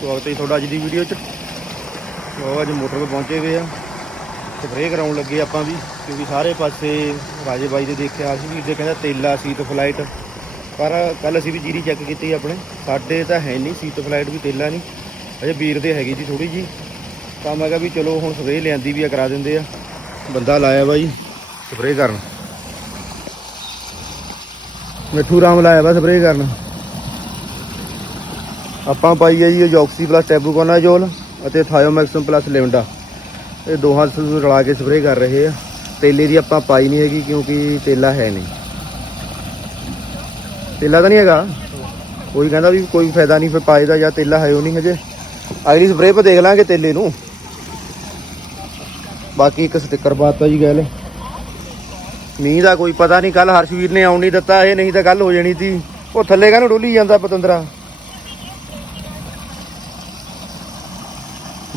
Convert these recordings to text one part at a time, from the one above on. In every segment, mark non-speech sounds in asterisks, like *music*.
ਸਵਾਗਤ ਹੈ ਤੁਹਾਡਾ ਅੱਜ ਦੀ ਵੀਡੀਓ 'ਚ। ਉਹ ਅੱਜ ਮੋਟਰ 'ਤੇ ਪਹੁੰਚੇ ਹੋਏ ਆ। ਸਪਰੇਅ ਕਰਾਉਣ ਲੱਗੇ ਆਪਾਂ ਵੀ, ਕਿਉਂਕਿ ਸਾਰੇ ਪਾਸੇ ਰਾਜੇ ਬਾਈ ਦੇ ਦੇਖਿਆ ਸੀ ਵੀ ਦੇ ਕਹਿੰਦਾ ਤੇਲਾ ਸੀਟ ਫਲਾਈਟ ਪਰ ਕੱਲ ਅਸੀਂ ਵੀ ਜੀਰੀ ਚੈੱਕ ਕੀਤੀ ਆਪਣੇ। ਸਾਡੇ ਤਾਂ ਹੈ ਨਹੀਂ ਸੀਟ ਫਲਾਈਟ ਵੀ, ਤੇਲਾ ਨਹੀਂ। ਅਜੇ ਵੀਰ ਦੇ ਹੈਗੀ ਜੀ ਥੋੜੀ ਜੀ ਤਾਂ ਮੈਂ ਕਿਹਾ ਵੀ ਚਲੋ, ਹੁਣ ਸਪਰੇਅ ਲਿਆਂਦੀ ਵੀ ਆ, ਕਰਾ ਦਿੰਦੇ ਆ। ਬੰਦਾ ਲਾਇਆ ਬਾਈ ਸਪਰੇਅ ਕਰਨ। ਮਿੱਠੂ ਰਾਮ ਲਾਇਆ ਵਾ ਸਪਰੇਅ ਕਰਨ। ਆਪਾਂ ਪਾਈ ਹੈ ਜੀ ਜੌਕਸੀ ਪਲੱਸ ਟੈਬੂਕੋਨਾਜੋਲ ਅਤੇ ਥਾਇਓਮੈਕਸਮ ਪਲੱਸ ਲਿਮਡਾ ਇਹ ਦੋਹਾਂ ਨੂੰ ਰਲਾ ਕੇ ਸਪਰੇਅ ਕਰ ਰਹੇ ਆ। ਤੇਲੇ ਦੀ ਆਪਾਂ ਪਾਈ ਨਹੀਂ ਹੈਗੀ ਕਿਉਂਕਿ ਤੇਲਾ ਹੈ ਨਹੀਂ। ਤੇਲਾ ਤਾਂ ਨਹੀਂ ਹੈਗਾ। ਕੋਈ ਕਹਿੰਦਾ ਵੀ ਕੋਈ ਫਾਇਦਾ ਨਹੀਂ, ਫਿਰ ਪਾਏ ਦਾ ਜਾਂ ਤੇਲਾ ਹੈ ਉਹ ਨਹੀਂ ਹਜੇ। ਅਗਲੀ ਸਪਰੇਅ 'ਤੇ ਦੇਖ ਲਾਂਗੇ ਤੇਲੇ ਨੂੰ। ਬਾਕੀ ਇੱਕ ਸਟicker ਪਾਤਾ ਜੀ ਗੱਲ। ਮੀਂਹ ਦਾ ਕੋਈ ਪਤਾ ਨਹੀਂ ਕੱਲ ਹਰਸ਼ਵੀਰ ਨੇ ਆਉਣ ਨਹੀਂ ਦਿੱਤਾ, ਇਹ ਨਹੀਂ ਤਾਂ ਗੱਲ ਹੋ ਜਾਣੀ ਸੀ। ਉਹ ਥੱਲੇ ਕਾਹਨੂੰ ਡੋਲੀ ਜਾਂਦਾ ਪਤੰਦਰਾ?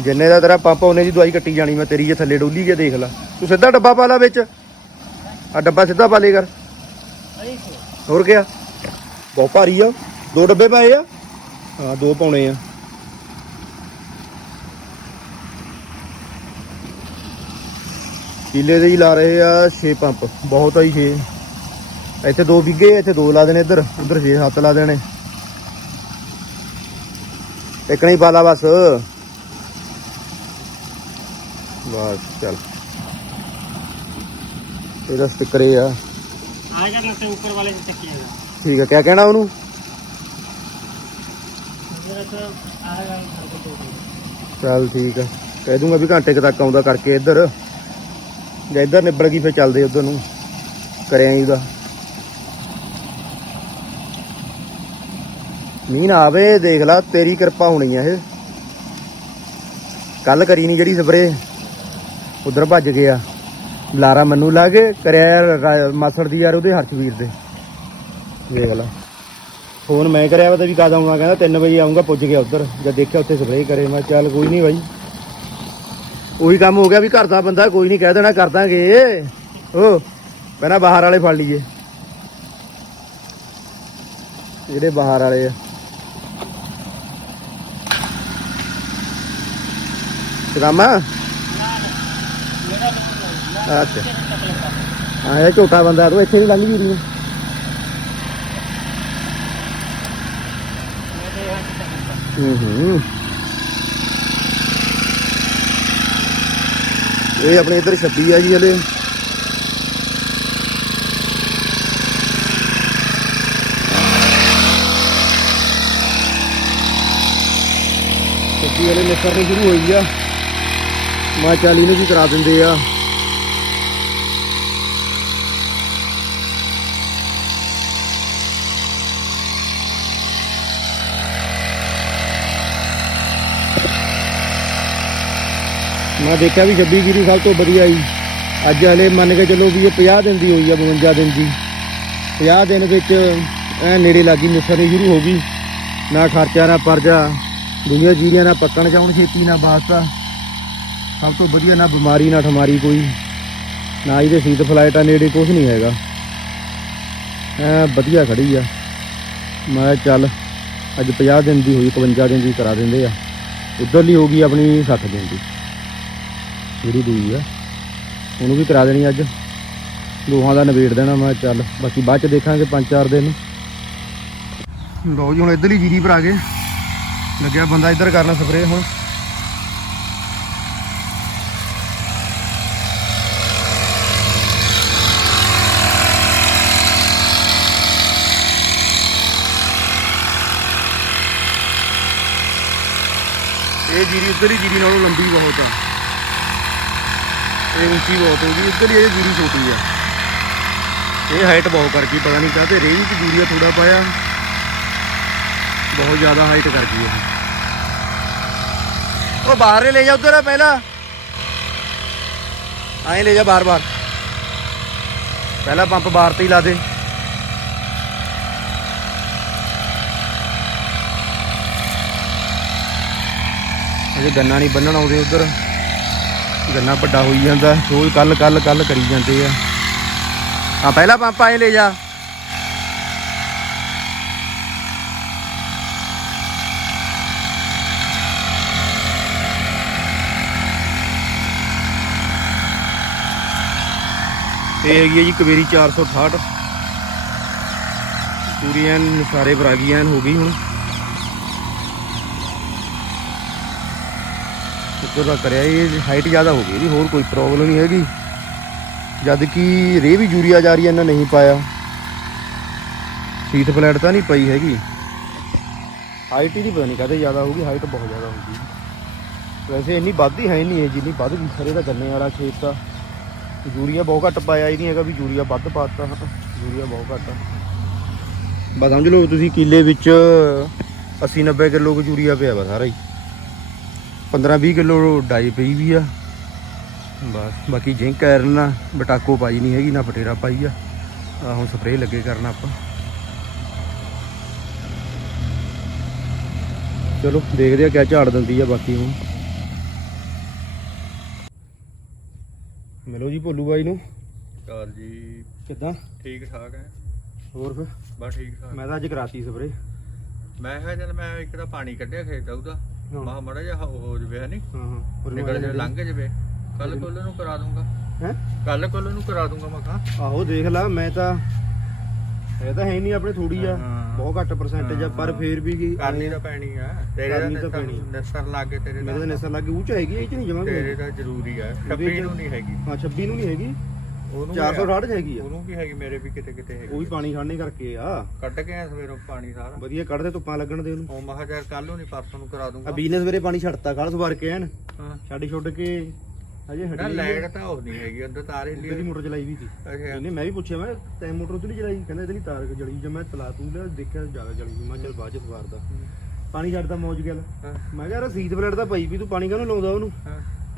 ਜਿੰਨੇ ਦਾ ਤੇਰਾ ਪੰਪ ਉਹਨੇ ਦੀ ਦਵਾਈ ਕੱਟੀ ਜਾਣੀ ਮੈਂ ਤੇਰੀ ਜੇ ਥੱਲੇ ਡੋਲੀ ਕੇ ਦੇਖ ਲਾ। ਤੂੰ ਸਿੱਧਾ ਡੱਬਾ ਪਾ ਲਾ ਵਿੱਚ। ਆ ਡੱਬਾ ਸਿੱਧਾ ਪਾ ਲੇ ਕਰ। ਹੋਰ ਕਿਆ? ਬਹੁਤ ਭਾਰੀ ਆ। ਦੋ ਡੱਬੇ ਪਾਏ ਆ। ਹਾਂ ਦੋ ਪਾਉਣੇ ਆ। ਕਿੱਲੇ ਦੇ ਹੀ ਲਾ ਰਹੇ ਆ 6 ਪੰਪ। ਬਹੁਤ ਆ ਜੀ 6 ਇੱਥੇ ਦੋ ਵਿਗੇ ਇੱਥੇ ਦੋ ਲਾ ਦੇਣੇ ਇੱਧਰ। ਉਧਰ 6 7 ਲਾ ਦੇਣੇ। ਇੱਕ ਨਹੀਂ ਪਾਲਾ ਬਸ। ਬਸ ਚੱਲ। ਇਹਦਾ ਸਟicker ਇਹ ਆ। ਆਏਗਾ ਨਾ ਤੇ ਉੱਪਰ ਵਾਲੇ ਚ ਚੱਕੀ ਠੀਕ ਆ ਕਿਆ ਕਹਿਣਾ ਉਹਨੂੰ? ਚੱਲ ਠੀਕ ਆ। ਕਹਿ ਦੂੰਗਾ ਵੀ ਘੰਟੇ ਤੱਕ ਆਉਂਦਾ ਕਰਕੇ ਇੱਧਰ। ਜੇ ਇੱਧਰ ਨਿਬੜ ਗਈ ਫੇਰ ਚੱਲਦੇ ਉਧਰ ਨੂੰ। ਕਰਿਆ ਜੀ ਉਹਦਾ। ਮੀਂਹ ਨਾ ਆਵੇ ਦੇਖ ਲੈ ਤੇਰੀ ਕਿਰਪਾ ਹੋਣੀ ਆ ਇਹ। ਕੱਲ ਕਰੀ ਨਹੀਂ ਜਿਹੜੀ ਸਪਰੇ ਉਧਰ ਭੱਜ ਗਿਆ ਲਾਰਾ ਮੈਨੂੰ ਲਾ ਕੇ ਕਰਿਆ ਯਾਰ, ਰਾ- ਮਾਸੜ ਦੀ ਯਾਰ ਉਹਦੇ ਹਰਸ਼ਵੀਰ ਦੇ। ਦੇਖ ਲਾ। ਫੋਨ ਮੈਂ ਕਰਿਆ ਵਾ ਤੇ ਵੀ ਕਦ ਆਉਣਾ ਕਹਿੰਦਾ 3 ਵਜੇ ਆਉਂਗਾ ਪੁੱਜ ਗਿਆ ਉਧਰ। ਜਦ ਦੇਖਿਆ ਉੱਥੇ ਸਪਰੇਅ ਕਰੇ, ਮੈਂ ਕਿਹਾ ਚੱਲ ਕੋਈ ਨਹੀਂ ਬਾਈ। ਉਹੀ ਕੰਮ ਹੋ ਗਿਆ ਵੀ ਘਰ ਦਾ ਬੰਦਾ ਕੋਈ ਨਹੀਂ ਕਹਿ ਦੇਣਾ, ਕਰ ਦਾਂਗੇ। ਉਹ ਪਹਿਲਾਂ ਬਾਹਰ ਵਾਲੇ ਫੜ ਲਈਏ। ਜਿਹੜੇ ਬਾਹਰ ਵਾਲੇ ਆ। ਸਗਾਮਾ ਅੱਛਾ। ਹਾਂ, ਇਹ ਝੋਟਾ ਬੰਦਾ ਤੂੰ ਇੱਥੇ ਨਹੀਂ ਲੰਘ ਜੀ ਹੂੰ ਹੂੰ। ਇਹ ਆਪਣੇ ਇੱਧਰ 26 ਆ ਜੀ ਹਲੇ। ਛੱਬੀ ਹਲੇ ਨਿਕਲਣੀ ਸ਼ੁਰੂ ਹੋਈ ਆ। ਮਾ ਚਾਲੀ ਨੂੰ ਵੀ ਕਰਾ ਦਿੰਦੇ ਆ। ਮੈਂ ਦੇਖਿਆ ਵੀ 26 ਗਿਰੀ ਸਭ ਤੋਂ ਵਧੀਆ ਜੀ। ਅੱਜ ਹਲੇ ਮੰਨ ਕੇ ਚੱਲੋ ਵੀ ਇਹ 50 ਦਿਨ ਦੀ ਹੋਈ ਆ 52 ਦਿਨ ਦੀ। 50 ਦਿਨ ਵਿੱਚ ਐ ਨੇੜੇ ਲੱਗੀ ਨਿਸਰਨੀ ਸ਼ੁਰੂ ਹੋ ਗਈ। ਨਾ ਖਰਚਾ, ਨਾ ਪਰਜਾ। ਦੁਨੀਆ ਜੀਰੀਆਂ ਨਾ ਪੱਕਣ ਚਾਉਣ ਛੇਤੀ, ਨਾ ਵਾਸਤਾ ਸਭ ਤੋਂ ਵਧੀਆ ਨਾ ਬਿਮਾਰੀ, ਨਾ ਠਮਾਰੀ ਕੋਈ, ਨਾ ਇਹਦੇ ਸੀਟ ਫਲਾਈਟ ਆ ਨੇੜੇ ਕੁਝ ਨਹੀਂ ਹੈਗਾ। ਐ ਵਧੀਆ ਖੜੀ ਆ। ਮੈਂ ਚੱਲ, ਅੱਜ 50 ਦਿਨ ਦੀ ਹੋਈ 51 ਦਿਨ ਦੀ ਕਰਾ ਦਿੰਦੇ ਆ। ਉਧਰਲੀ ਹੋ ਗਈ ਆਪਣੀ 60 ਦਿਨ ਦੀ। ਜਿਹੜੀ ਦੂਈ ਆ। ਉਹਨੂੰ ਵੀ ਕਰਾ ਦੇਣੀ ਅੱਜ। ਦੋਹਾਂ ਦਾ ਨਿਬੇੜ ਦੇਣਾ, ਮੈਂ ਚੱਲ, ਬਾਕੀ ਬਾਅਦ ਚ ਦੇਖਾਂਗੇ ਪੰਜ ਚਾਰ ਦਿਨ। ਲਓ ਜੀ, ਹੁਣ ਇੱਧਰਲੀ ਜੀਰੀ ਪਰ ਆ ਗਏ ਲੱਗਿਆ ਬੰਦਾ ਇੱਧਰ ਕਰਨਾ ਸਪਰੇਅ ਹੁਣ। ਜੀਰੀ, ਉੱਧਰ ਹੀ ਜੀਰੀ ਨਾਲੋਂ ਲੰਬੀ ਬਹੁਤ ਆ। ਇਹ ਉੱਚੀ ਬਹੁਤ ਹੋ ਗਈ ਇੱਧਰ ਹੀ ਇਹ ਜੀਰੀ ਛੋਟੀ ਆ। ਇਹ ਹਾਈਟ ਬਹੁਤ ਕਰ ਗਈ, ਪਤਾ ਨਹੀਂ ਕਾਹਤੇ ਰੇਹ ਵਿੱਚ ਜੂਰੀਆ ਥੋੜਾ ਪਾਇਆ। ਬਹੁਤ ਜ਼ਿਆਦਾ ਹਾਈਟ ਕਰ ਗਈ ਇਹ। ਉਹ ਬਾਹਰ ਲੈ ਜਾ ਉਧਰ ਪਹਿਲਾਂ। ਆਏ ਲੈ ਜਾ ਬਾਰ ਬਾਰ ਪਹਿਲਾ ਪੰਪ ਬਾਹਰ ਤੇ ਹੀ ਲਾ ਦੇ। ਜੇ ਗੰਨਾ ਨਹੀਂ ਬੰਨਣ ਆਉਂਦੇ ਉਧਰ। ਗੰਨਾ ਵੱਡਾ ਹੋਈ ਜਾਂਦਾ, ਰੋਜ਼ ਕੱਲ ਕੱਲ ਕੱਲ ਕਰੀ ਜਾਂਦੇ ਆ। ਆ ਪਹਿਲਾ ਪੰਪ ਆਏ, ਲੈ ਜਾ। ਤੇ ਹੈਗੀ ਹੈ ਜੀ ਕਵੇਰੀ 468 ਪੂਰੀਆਂ ਨਿਸਾਰੇ ਬਰਾਗੀਆਂ ਹੋ ਗਈ ਹੁਣ। ਉੱਪਰ ਦਾ ਕਰਿਆ ਇਹ ਹਾਈਟ ਜ਼ਿਆਦਾ ਹੋ ਗਈ ਇਹਦੀ, ਹੋਰ ਕੋਈ ਪ੍ਰੋਬਲਮ ਨਹੀਂ ਹੈਗੀ। ਜਦ ਕਿ ਰੇ ਵੀ ਯੂਰੀਆ ਜਾ ਰਹੀ ਹੈ, ਇਹਨਾਂ ਨਹੀਂ ਪਾਇਆ। ਸੀਟ ਪਲੇਟ ਤਾਂ ਨਹੀਂ ਪਈ ਹੈਗੀ। ਹਾਈਟ ਹੀ ਪਤਾ ਨਹੀਂ ਕਦੇ ਜ਼ਿਆਦਾ ਹੋਊਗੀ ਹਾਈਟ ਬਹੁਤ ਜ਼ਿਆਦਾ ਹੁੰਦੀ ਵੈਸੇ ਇੰਨੀ ਵੱਧਦੀ ਹੈ ਨਹੀਂ ਇਹ, ਜਿੰਨੀ ਵੱਧ ਗਈ, ਖਰੇ ਦਾ ਗੰਨੇ ਵਾਲਾ ਖੇਤ ਤਾਂ। ਯੂਰੀਆ ਬਹੁਤ ਘੱਟ ਪਾਇਆ ਹੀ ਨਹੀਂ ਹੈਗਾ, ਵੀ ਯੂਰੀਆ ਵੱਧ ਪਾਤਾ ਯੂਰੀਆ ਬਹੁਤ ਘੱਟ ਆ। ਬਸ ਸਮਝ ਲਓ ਤੁਸੀਂ ਕਿੱਲੇ ਵਿੱਚ 80 90 ਕਿਲੋ ਕੁ ਯੂਰੀਆ ਪਿਆ ਵਾ ਸਾਰਾ ਹੀ। 15 20 ਕਿਲੋ ਡਾਈ ਪਈ ਵੀ ਆ। ਬਸ। ਬਾਕੀ ਜਿੰਕ ਆਇਰਨ ਨਾ ਬਟਾਕੋ ਪਾਈ ਨਹੀਂ ਹੈਗੀ ਨਾ ਪਟੇਰਾ ਪਾਈ ਆ। ਆ ਹੁਣ ਸਪਰੇਅ ਲੱਗੇ ਕਰਨਾ ਆਪਾਂ। ਚਲੋ ਦੇਖਦੇ ਆ ਕਿਆ ਝਾੜ ਦਿੰਦੀ ਆ ਬਾਕੀ ਹੁਣ। ਮਿਲੋ ਜੀ ਭੋਲੂ ਬਾਈ ਨੂੰ। ਕਾਲ ਜੀ। ਕਿੱਦਾਂ? ਠੀਕ ਠਾਕ ਹੈ। ਹੋਰ ਫਿਰ? ਬਸ ਠੀਕ ਠਾਕ। ਮੈਂ ਤਾਂ ਅੱਜ ਕਰਾਤੀ ਸਪਰੇਅ। ਮੈਂ ਕਿਹਾ ਚੱਲ ਮੈਂ ਇੱਕ ਤਾਂ ਪਾਣੀ ਕੱਢਿਆ ਖੇਤ ਦਾ ਉਹਦਾ। ਮਾ ਮੜਾ ਜਿਹਾ ਹੋ ਹੋ ਜਵੇ ਹਨੀ? ਹਾਂ ਹਾਂ। ਨਿਕਲ ਜਾ ਲੰਘ ਜਵੇ। ਕੱਲ ਕੋਲ ਨੂੰ ਕਰਾ ਦੂੰਗਾ ਹੈ? ਕੱਲ ਕੋਲ ਨੂੰ ਕਰਾ ਦੂੰਗਾ ਮੈਂ ਕਿਹਾ। ਆਹੋ ਦੇਖ ਲਾ ਮੈਂ ਤਾਂ ਇਹ ਤਾਂ ਹੈ ਨਹੀਂ ਆਪਣੇ ਥੋੜੀ ਆ। ਬਹੁਤ ਘੱਟ ਪਰਸੈਂਟੇਜ ਆ ਪਰ ਫੇਰ ਵੀ ਕੀ ਕਰਨੀ ਤਾਂ ਪੈਣੀ ਆ। ਤੇਰੇ ਤਾਂ ਪੈਣੀ। ਨਸਰ ਲੱਗ ਤੇਰੇ ਮੇਰੇ ਤਾਂ ਦਾ ਨਸਰ ਲੱਗੇ ਉਹ ਚ ਹੈਗੀ ਇਹ ਚ ਨਹੀਂ ਜਮਾ ਤੇਰੇ ਦਾ ਜ਼ਰੂਰੀ ਆ। 26 ਨੂੰ ਨਹੀਂ ਹੈਗੀ। ਹਾਂ 26 ਨੂੰ ਨਹੀਂ ਹੈਗੀ। ਉਹਨੂੰ ਵੀ 460 ਚ ਹੈਗੀ ਆ। ਉਹਨੂੰ ਵੀ ਹੈਗੀ ਮੇਰੇ ਵੀ ਕਿਤੇ ਕਿਤੇ ਉਹ ਹੈਗੀ ਵੀ ਪਾਣੀ ਖਾਣੇ ਕਰਕੇ ਆ। ਕੱਢ ਕੇ ਆ ਸਵੇਰੋਂ ਪਾਣੀ ਸਾਰਾ। ਵਧੀਆ ਕੱਢਦੇ ਧੁੱਪਾਂ ਲੱਗਣ ਦੇ ਉਹਨੂੰ। ਉਹ ਮਹਾ ਯਾਰ ਕੱਲ ਨੂੰ ਨਹੀਂ ਪਰਸੋਂ ਨੂੰ ਕਰਾ ਆ ਦੂੰਗਾ ਬਿਜ਼ਨਸ ਵੇਰੇ ਪਾਣੀ ਛੱਡਤਾ ਕੱਲ ਸਵਾਰ ਕੇ ਐਨ ਹਾਂ। ਛੱਡ ਛੁੱਟ ਕੇ ਹਜੇ ਨਾ ਹਟੀ ਲਾਈਟ ਤਾਂ ਉਹ ਨਹੀਂ ਹੈਗੀ ਅੰਦਰ ਤਾਰੇ ਇਹਦੀ ਲਈ ਮੋਟਰ ਚਲਾਈ ਵੀ ਸੀ। ਅੱਛਾ। ਮੈਂ ਵੀ ਪੁੱਛਿਆ ਮੈਂ ਤੈਂ ਮੋਟਰ ਨਹੀਂ ਚਲਾਈ? ਕਹਿੰਦਾ ਇਹਦੇ ਤਾਰ ਜਲੀ ਜਦ ਮੈਂ ਚਲਾ ਤੂੰ ਲਿਆ ਦੇਖਿਆ ਜ਼ਿਆਦਾ ਜਲੀ। ਮੈਂ ਚੱਲ ਬਾਅਦ ਚ ਸਵਾਰਦਾ। ਪਾਣੀ ਛੱਡਦਾ ਮੌਜ ਗੱਲ। ਹਾਂ। ਮੈਂ ਕਿਹਾ ਯਾਰ ਸੀਤ ਪਲੇਟ ਤਾਂ ਪਈ ਵੀ ਤੂੰ ਪਾਣੀ ਕਾਹਨੂੰ ਲਾਉਂਦਾ ਉਹਨੂੰ?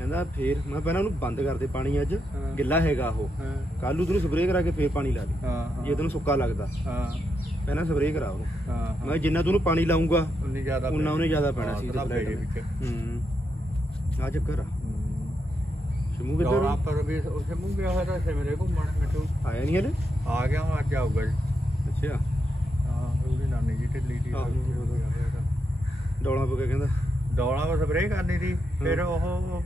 ਕਹਿੰਦਾ ਫੇਰ ਮੈਂ ਪਹਿਲਾਂ ਉਹਨੂੰ ਬੰਦ ਕਰ ਦੇ ਪਾਣੀ ਅੱਜ ਹਾਂ। ਗਿੱਲਾ ਹੈਗਾ ਉਹ। ਹਾਂ। ਕੱਲ ਨੂੰ ਤੈਨੂੰ ਸਪਰੇਅ ਕਰਾ ਕੇ ਫੇਰ ਪਾਣੀ ਲਾ ਦੇ। ਹਾਂ ਜੇ ਤੈਨੂੰ ਸੁੱਕਾ ਲੱਗਦਾ। ਹਾਂ। ਪਹਿਲਾਂ ਸਪਰੇਅ ਕਰਾ ਉਹਨੂੰ। ਹਾਂ ਮੈਂ ਜਿੰਨਾ ਤੂੰ ਉਹਨੂੰ ਪਾਣੀ ਲਾਉਂਗਾ ਉਨੀ ਜ਼ਿਆਦਾ ਉਨਾ ਉਹਨੇ ਜ਼ਿਆਦਾ ਪੈਣਾ ਸੀ ਉਹਦਾ ਪਲੇਟ ਵਿੱਚ। ਹੂੰ। ਆ ਚੱਕਰ ਆ। ਸ਼ਮੂ ਕਿੱਧਰ ਪਰ ਵੀ ਉਸੇ ਮੂੰਹ ਗਿਆ ਹੋਇਆ ਤਾਂ ਸਿਮਰੇ ਘੁੰਮਣ ਮਿੱਟੂ ਆਇਆ ਨਹੀਂ ਹਲੇ? ਆ ਗਿਆ ਹੁਣ ਅੱਜ ਆਊਗਾ ਜੀ। ਅੱਛਾ। ਹਾਂ ਉਹਦੀ ਨਾਨੀ ਜੀ ਢਿੱਲੀ ਦੀ ਆਹੋ, ਡੋਲਾ ਪਾ ਕੇ ਕਹਿੰਦਾ ਦੌੜਾ ਉਹ ਸਪਰੇਅ ਕਰਨੀ ਸੀ ਫਿਰ ਉਹ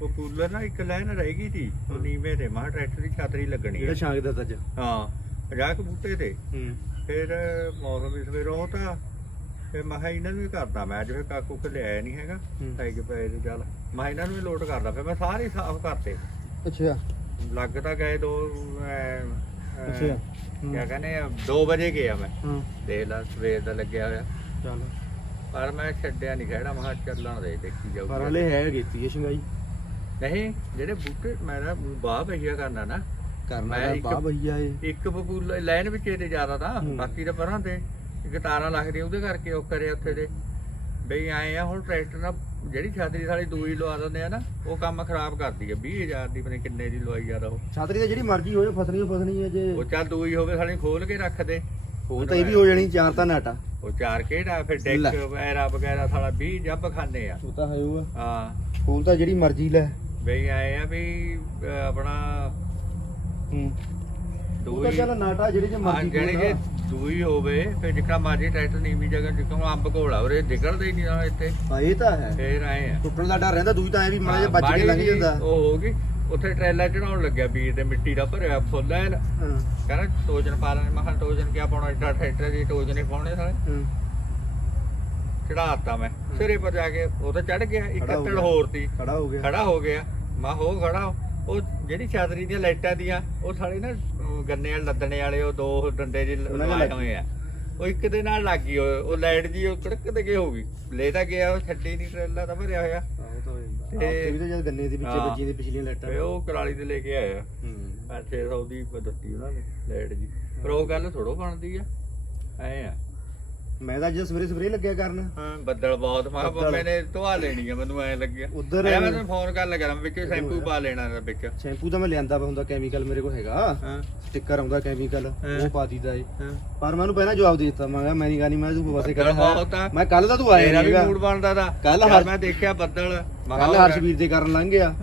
ਪਪੂਲਰ ਨਾ ਇੱਕ ਲਾਈਨ ਰਹਿ ਗਈ ਸੀ ਉਹ ਨੀਵੇਂ ਤੇ ਮਾਂ ਟਰੈਕਟਰ ਦੀ ਛਤਰੀ ਲੱਗਣੀ ਜਿਹੜਾ। ਛਾਂਗ ਦਾ ਅੱਜ ਹਾਂ 50 ਕੁ ਬੂਟੇ ਤੇ। ਹੂੰ। ਫਿਰ ਮੌਸਮ ਵੀ ਸਵੇਰ ਉਹ ਤਾਂ ਫਿਰ ਮੈਂ ਕਿਹਾ ਇਹਨਾਂ ਨੂੰ ਵੀ ਕਰਦਾ ਮੈਂ ਫਿਰ ਕਾਕੂ ਕਿ ਲਿਆਇਆ ਨਹੀਂ ਹੈਗਾ। ਹੂੰ। ਸਾਈਕ ਪਏ ਤੇ ਚੱਲ। ਮੈਂ ਇਹਨਾਂ ਨੂੰ ਵੀ ਲੋਡ ਕਰਦਾ ਫਿਰ ਮੈਂ ਸਾਰੇ ਸਾਫ਼ ਕਰਤੇ। ਅੱਛਾ। ਲੱਗ ਤਾਂ ਗਏ ਦੋ ਅੱਛਾ। ਕਿਆ ਕਹਿੰਦੇ 2 ਵਜੇ ਗਿਆ ਮੈਂ। ਹਾਂ। ਦੇਖ ਲਾ ਸਵੇਰ ਦਾ ਲੱਗਿਆ ਹੋਇਆ। ਚੱਲ। ਪਰ ਮੈਂ ਛੱਡਿਆ ਨਹੀਂ ਖੜਾ ਮੈਂ ਕਿਹਾ ਚੱਲਣ ਦੇ ਦੇਖੀ ਪਰ ਜਾਊਗਾ ਹਲੇ ਹੈ ਕੀਤੀ ਇਹ ਸ਼ੰਗਾਈ। ਨਹੀਂ ਜਿਹੜੇ ਬੂਟੇ ਮੇਰਾ ਬਾਹ ਪਈਆ ਕਰਨਾ ਨਾ। ਕਰਨਾ ਮੈਂ ਹੈ ਇੱਕ- ਬਾ ਭਈਆ ਇਹ ਇੱਕ ਬਬੂਲ ਲਾਈਨ ਵਿੱਚ ਇਹਦੇ ਜ਼ਿਆਦਾ ਤਾਂ ਹੂੰ। ਬਾਕੀ ਤਾਂ ਪਰਾਂ ਤੇ ਇੱਕ ਤਾਰਾਂ ਲੱਗਦੀਆਂ ਉਹਦੇ ਕਰਕੇ ਉਹ ਕਰਿਆ ਉੱਥੇ ਦੇ ਬਈ ਆਏ ਆ ਹੁਣ ਟਰੈਕਟਰ ਨਾਲ ਜਿਹੜੀ ਛਾਤਰੀ ਸਾਲੀ ਦੂਈ ਲਵਾ ਦਿੰਦੇ ਆ ਨਾ ਉਹ ਕੰਮ ਖਰਾਬ ਕਰਦੀ ਹੈ 20000 ਦੀ ਪਤਾ ਨੀ ਕਿੰਨੇ ਦੀ ਲਵਾਈ ਜ਼ਿਆਦਾ ਉਹ। ਛਾਤਰੀ ਤਾਂ ਜਿਹੜੀ ਮਰਜ਼ੀ ਹੋਏ ਫਸਣੀ ਫਸਣੀ ਹੈ ਜੇ। ਉਹ ਚੱਲ ਦੂਈ ਹੋਵੇ ਸਾਲੀ ਖੋਲ ਕੇ ਰੱਖ ਦੇ। ਉਹ ਤਾਂ ਇਹ ਵੀ ਹੋ ਜਾਣੀ ਚਾਰ ਤਾਂ ਨਾਟਾ। ਉਹ ਚਾਰ ਕਿਹੜਾ? ਫਿਰ ਲੈ। ਡੈਕ ਵਗੈਰਾ ਵਗੈਰਾ ਸਾਲਾ 20 ਜੱਬ ਖਾਂਦੇ ਆ। ਉਹ ਤਾਂ ਹੈ ਉਹ ਹਾਂ। ਫੂਲ ਤਾਂ ਜਿਹੜੀ ਮਰਜ਼ੀ ਲੈ। ਬਈ ਆਏ ਆ ਵੀ ਅਹ ਆਪਣਾ ਹੂੰ। ਉਹ ਦੂਈ ਤਾਂ ਚੱਲ ਨਾਟਾ ਜਿਹੜੀ ਜੇ ਹਾਂ ਮਰਜ਼ੀ ਜਿਹੜੀ ਜੇ ਦੂਈ ਹੋਵੇ ਫਿਰ ਜਿੱਕਾ ਮਰਜ਼ੀ ਟਰੈਕਟਰ ਨੀਵੀਂ ਜਗ੍ਹਾ ਜਿੱਕਾ ਹੁਣ ਅੰਬ ਘੋਲਾ ਉਰੇ ਨਿਕਲਦਾ ਹੀ ਨਹੀਂ ਨਾ ਇੱਥੇ। ਹਾਂ ਇਹ ਤਾਂ ਹੈ। ਫੇਰ ਆਏ ਆ। ਟੁੱਟਣ ਦਾ ਡਰ ਰਹਿੰਦਾ ਦੂਜੀ ਤਾਂ ਐ ਵੀ ਮਾੜਾ ਜਿਹਾ ਹਾਂ, ਵੱਜ ਕੇ ਮਾੜੀ ਲੰਘ ਜਿਹੀ ਜਾਂਦਾ। ਉਹ ਹੋ ਗਈ ਉੱਥੇ ਟਰੇਲਾ ਚੜਾਉਣ ਲੱਗਿਆ ਬੀਜ ਤੇ ਮਿੱਟੀ ਦਾ ਭਰਿਆ ਫੁੱਲ ਐਨ। ਹਾਂ। ਕਹਿੰਦਾ ਟੋਜਨ ਪਾ ਲੈਣੇ। ਮੈਂ ਕਿਹਾ ਟੋਜਨ ਕਿਆ ਪਾਉਣਾ? ਏਡਾ ਟਰੈਕਟਰ ਦੀ ਟੋਜਨ ਹੀ ਪਾਉਣੇ ਹਾਂ। ਚੜਾਤਾ ਮੈਂ। ਸਿਰੇ ਪਰ ਜਾ ਕੇ ਉਹ ਤਾਂ ਚੜ ਗਿਆ। ਇੱਕ ਖੜਾ ਹੋ ਗਿਆ। ਹੋਰ ਸੀ। ਖੜਾ ਹੋ ਗਿਆ। ਖੜਾ ਹੋ ਗਿਆ। ਮੈਂ ਹੋ ਖੜਾ ਹੋ। ਉਹ ਜਿਹੜੀ ਛਾਤਰੀ ਦੀਆਂ ਲਾਈਟਾਂ ਦੀਆਂ ਉਹ ਸਾਲੇ ਨਾ ਗੰਨੇ ਵਾਲੇ ਲੱਦਣੇ ਵਾਲੇ ਉਹ ਦੋ ਡੰਡੇ ਜਿਹੇ ਉਹਨਾਂ ਦੇ ਲਾਏ ਲੱਗ ਹੋਏ ਆ। ਉਹ ਇੱਕ ਦੇ ਨਾਲ ਲੱਗ ਗਈ। ਉਹ ਉਹ ਲਾਈਟ ਜੀ ਉਹ ਕੜਕ ਤੇ ਗਈ ਹੋ ਗਈ ਲੈ ਤਾਂ ਗਿਆ ਉਹ ਛੱਡੀ ਨਹੀਂ ਟਰੇਲਾ ਤਾਂ ਭਰਿਆ ਹੋਇਆ। ਤਾਂ ਹੋ ਜਾਂਦਾ ਤੇ- ਆਪੇ ਵੀ ਤਾਂ ਜਦ ਗੰਨੇ ਦੇ ਪਿੱਛੇ ਹਾਂ। ਵੱਜੀ ਦੇ ਪਿਛਲੀਆਂ ਲਾਈਟਾਂ ਤੇ ਉਹ ਕਰਾਲੀ ਤੇ ਲੈ ਕੇ ਆਇਆ ਹੂੰ। 600 ਦੀ ਦਿੱਤੀ ਉਹਨਾਂ ਨੇ ਲਾਈਟ ਜੀ। ਪਰ ਉਹ ਗੱਲ ਥੋੜੋ ਬਣਦੀ ਆ। ਐ ਆ। ਮੈਂ ਤਾਂ ਅੱਜ ਸਵੇਰੇ ਸਵੇਰੇ ਲੱਗਿਆ ਕਰਨ। ਹਾਂ ਬੱਦਲ ਬਹੁਤ ਮੈਂ ਕਿਹਾ ਬੱਦਲ। ਮੈਨੇ ਧਵਾ ਲੈਣੀ ਆ ਮੈਨੂੰ ਐ ਲੱਗਿਆ। ਉੱਧਰ ਮੈਂ ਤੈਨੂੰ ਫੋਨ ਕਰਨ ਲੱਗਾ ਮੈਂ ਵਿੱਚ ਸ਼ੈਂਪੂ ਪਾ ਲੈਣਾ ਇਹਦਾ ਵਿੱਚ। ਸ਼ੈਂਪੂ ਤਾਂ ਮੈਂ ਲਿਆਂਦਾ ਵਾ ਹੁੰਦਾ ਕੈਮੀਕਲ ਮੇਰੇ ਕੋਲ ਹੈਗਾ। ਹਾਂ। ਸਟicker ਆਉਂਦਾ ਕੈਮੀਕਲ। ਉਹ ਪਾ ਦਿੱਤਾ ਏ। ਪਰ ਮੈਂ ਉਹਨੂੰ ਪਹਿਲਾਂ ਜਵਾਬ ਦੇ ਦਿੱਤਾ ਮੈਂ ਕਿਹਾ ਮੈਂ ਨਹੀਂ ਗਾਣੀ ਮੈਂ ਤੂੰ ਬਸੇ ਕਰ। ਮੈਂ ਕੱਲ ਤਾਂ ਤੂੰ ਆਇਆ ਨਹੀਂ ਵੀ ਮੂਡ ਬਣਦਾ ਦਾ ਹਰ- ਮੈਂ ਦੇਖਿਆ ਬੱਦਲ ਕੱਲ ਹਰਸ਼ਵੀਰ ਦੇ ਕਰਨ ਲੰਘ ਗਿਆ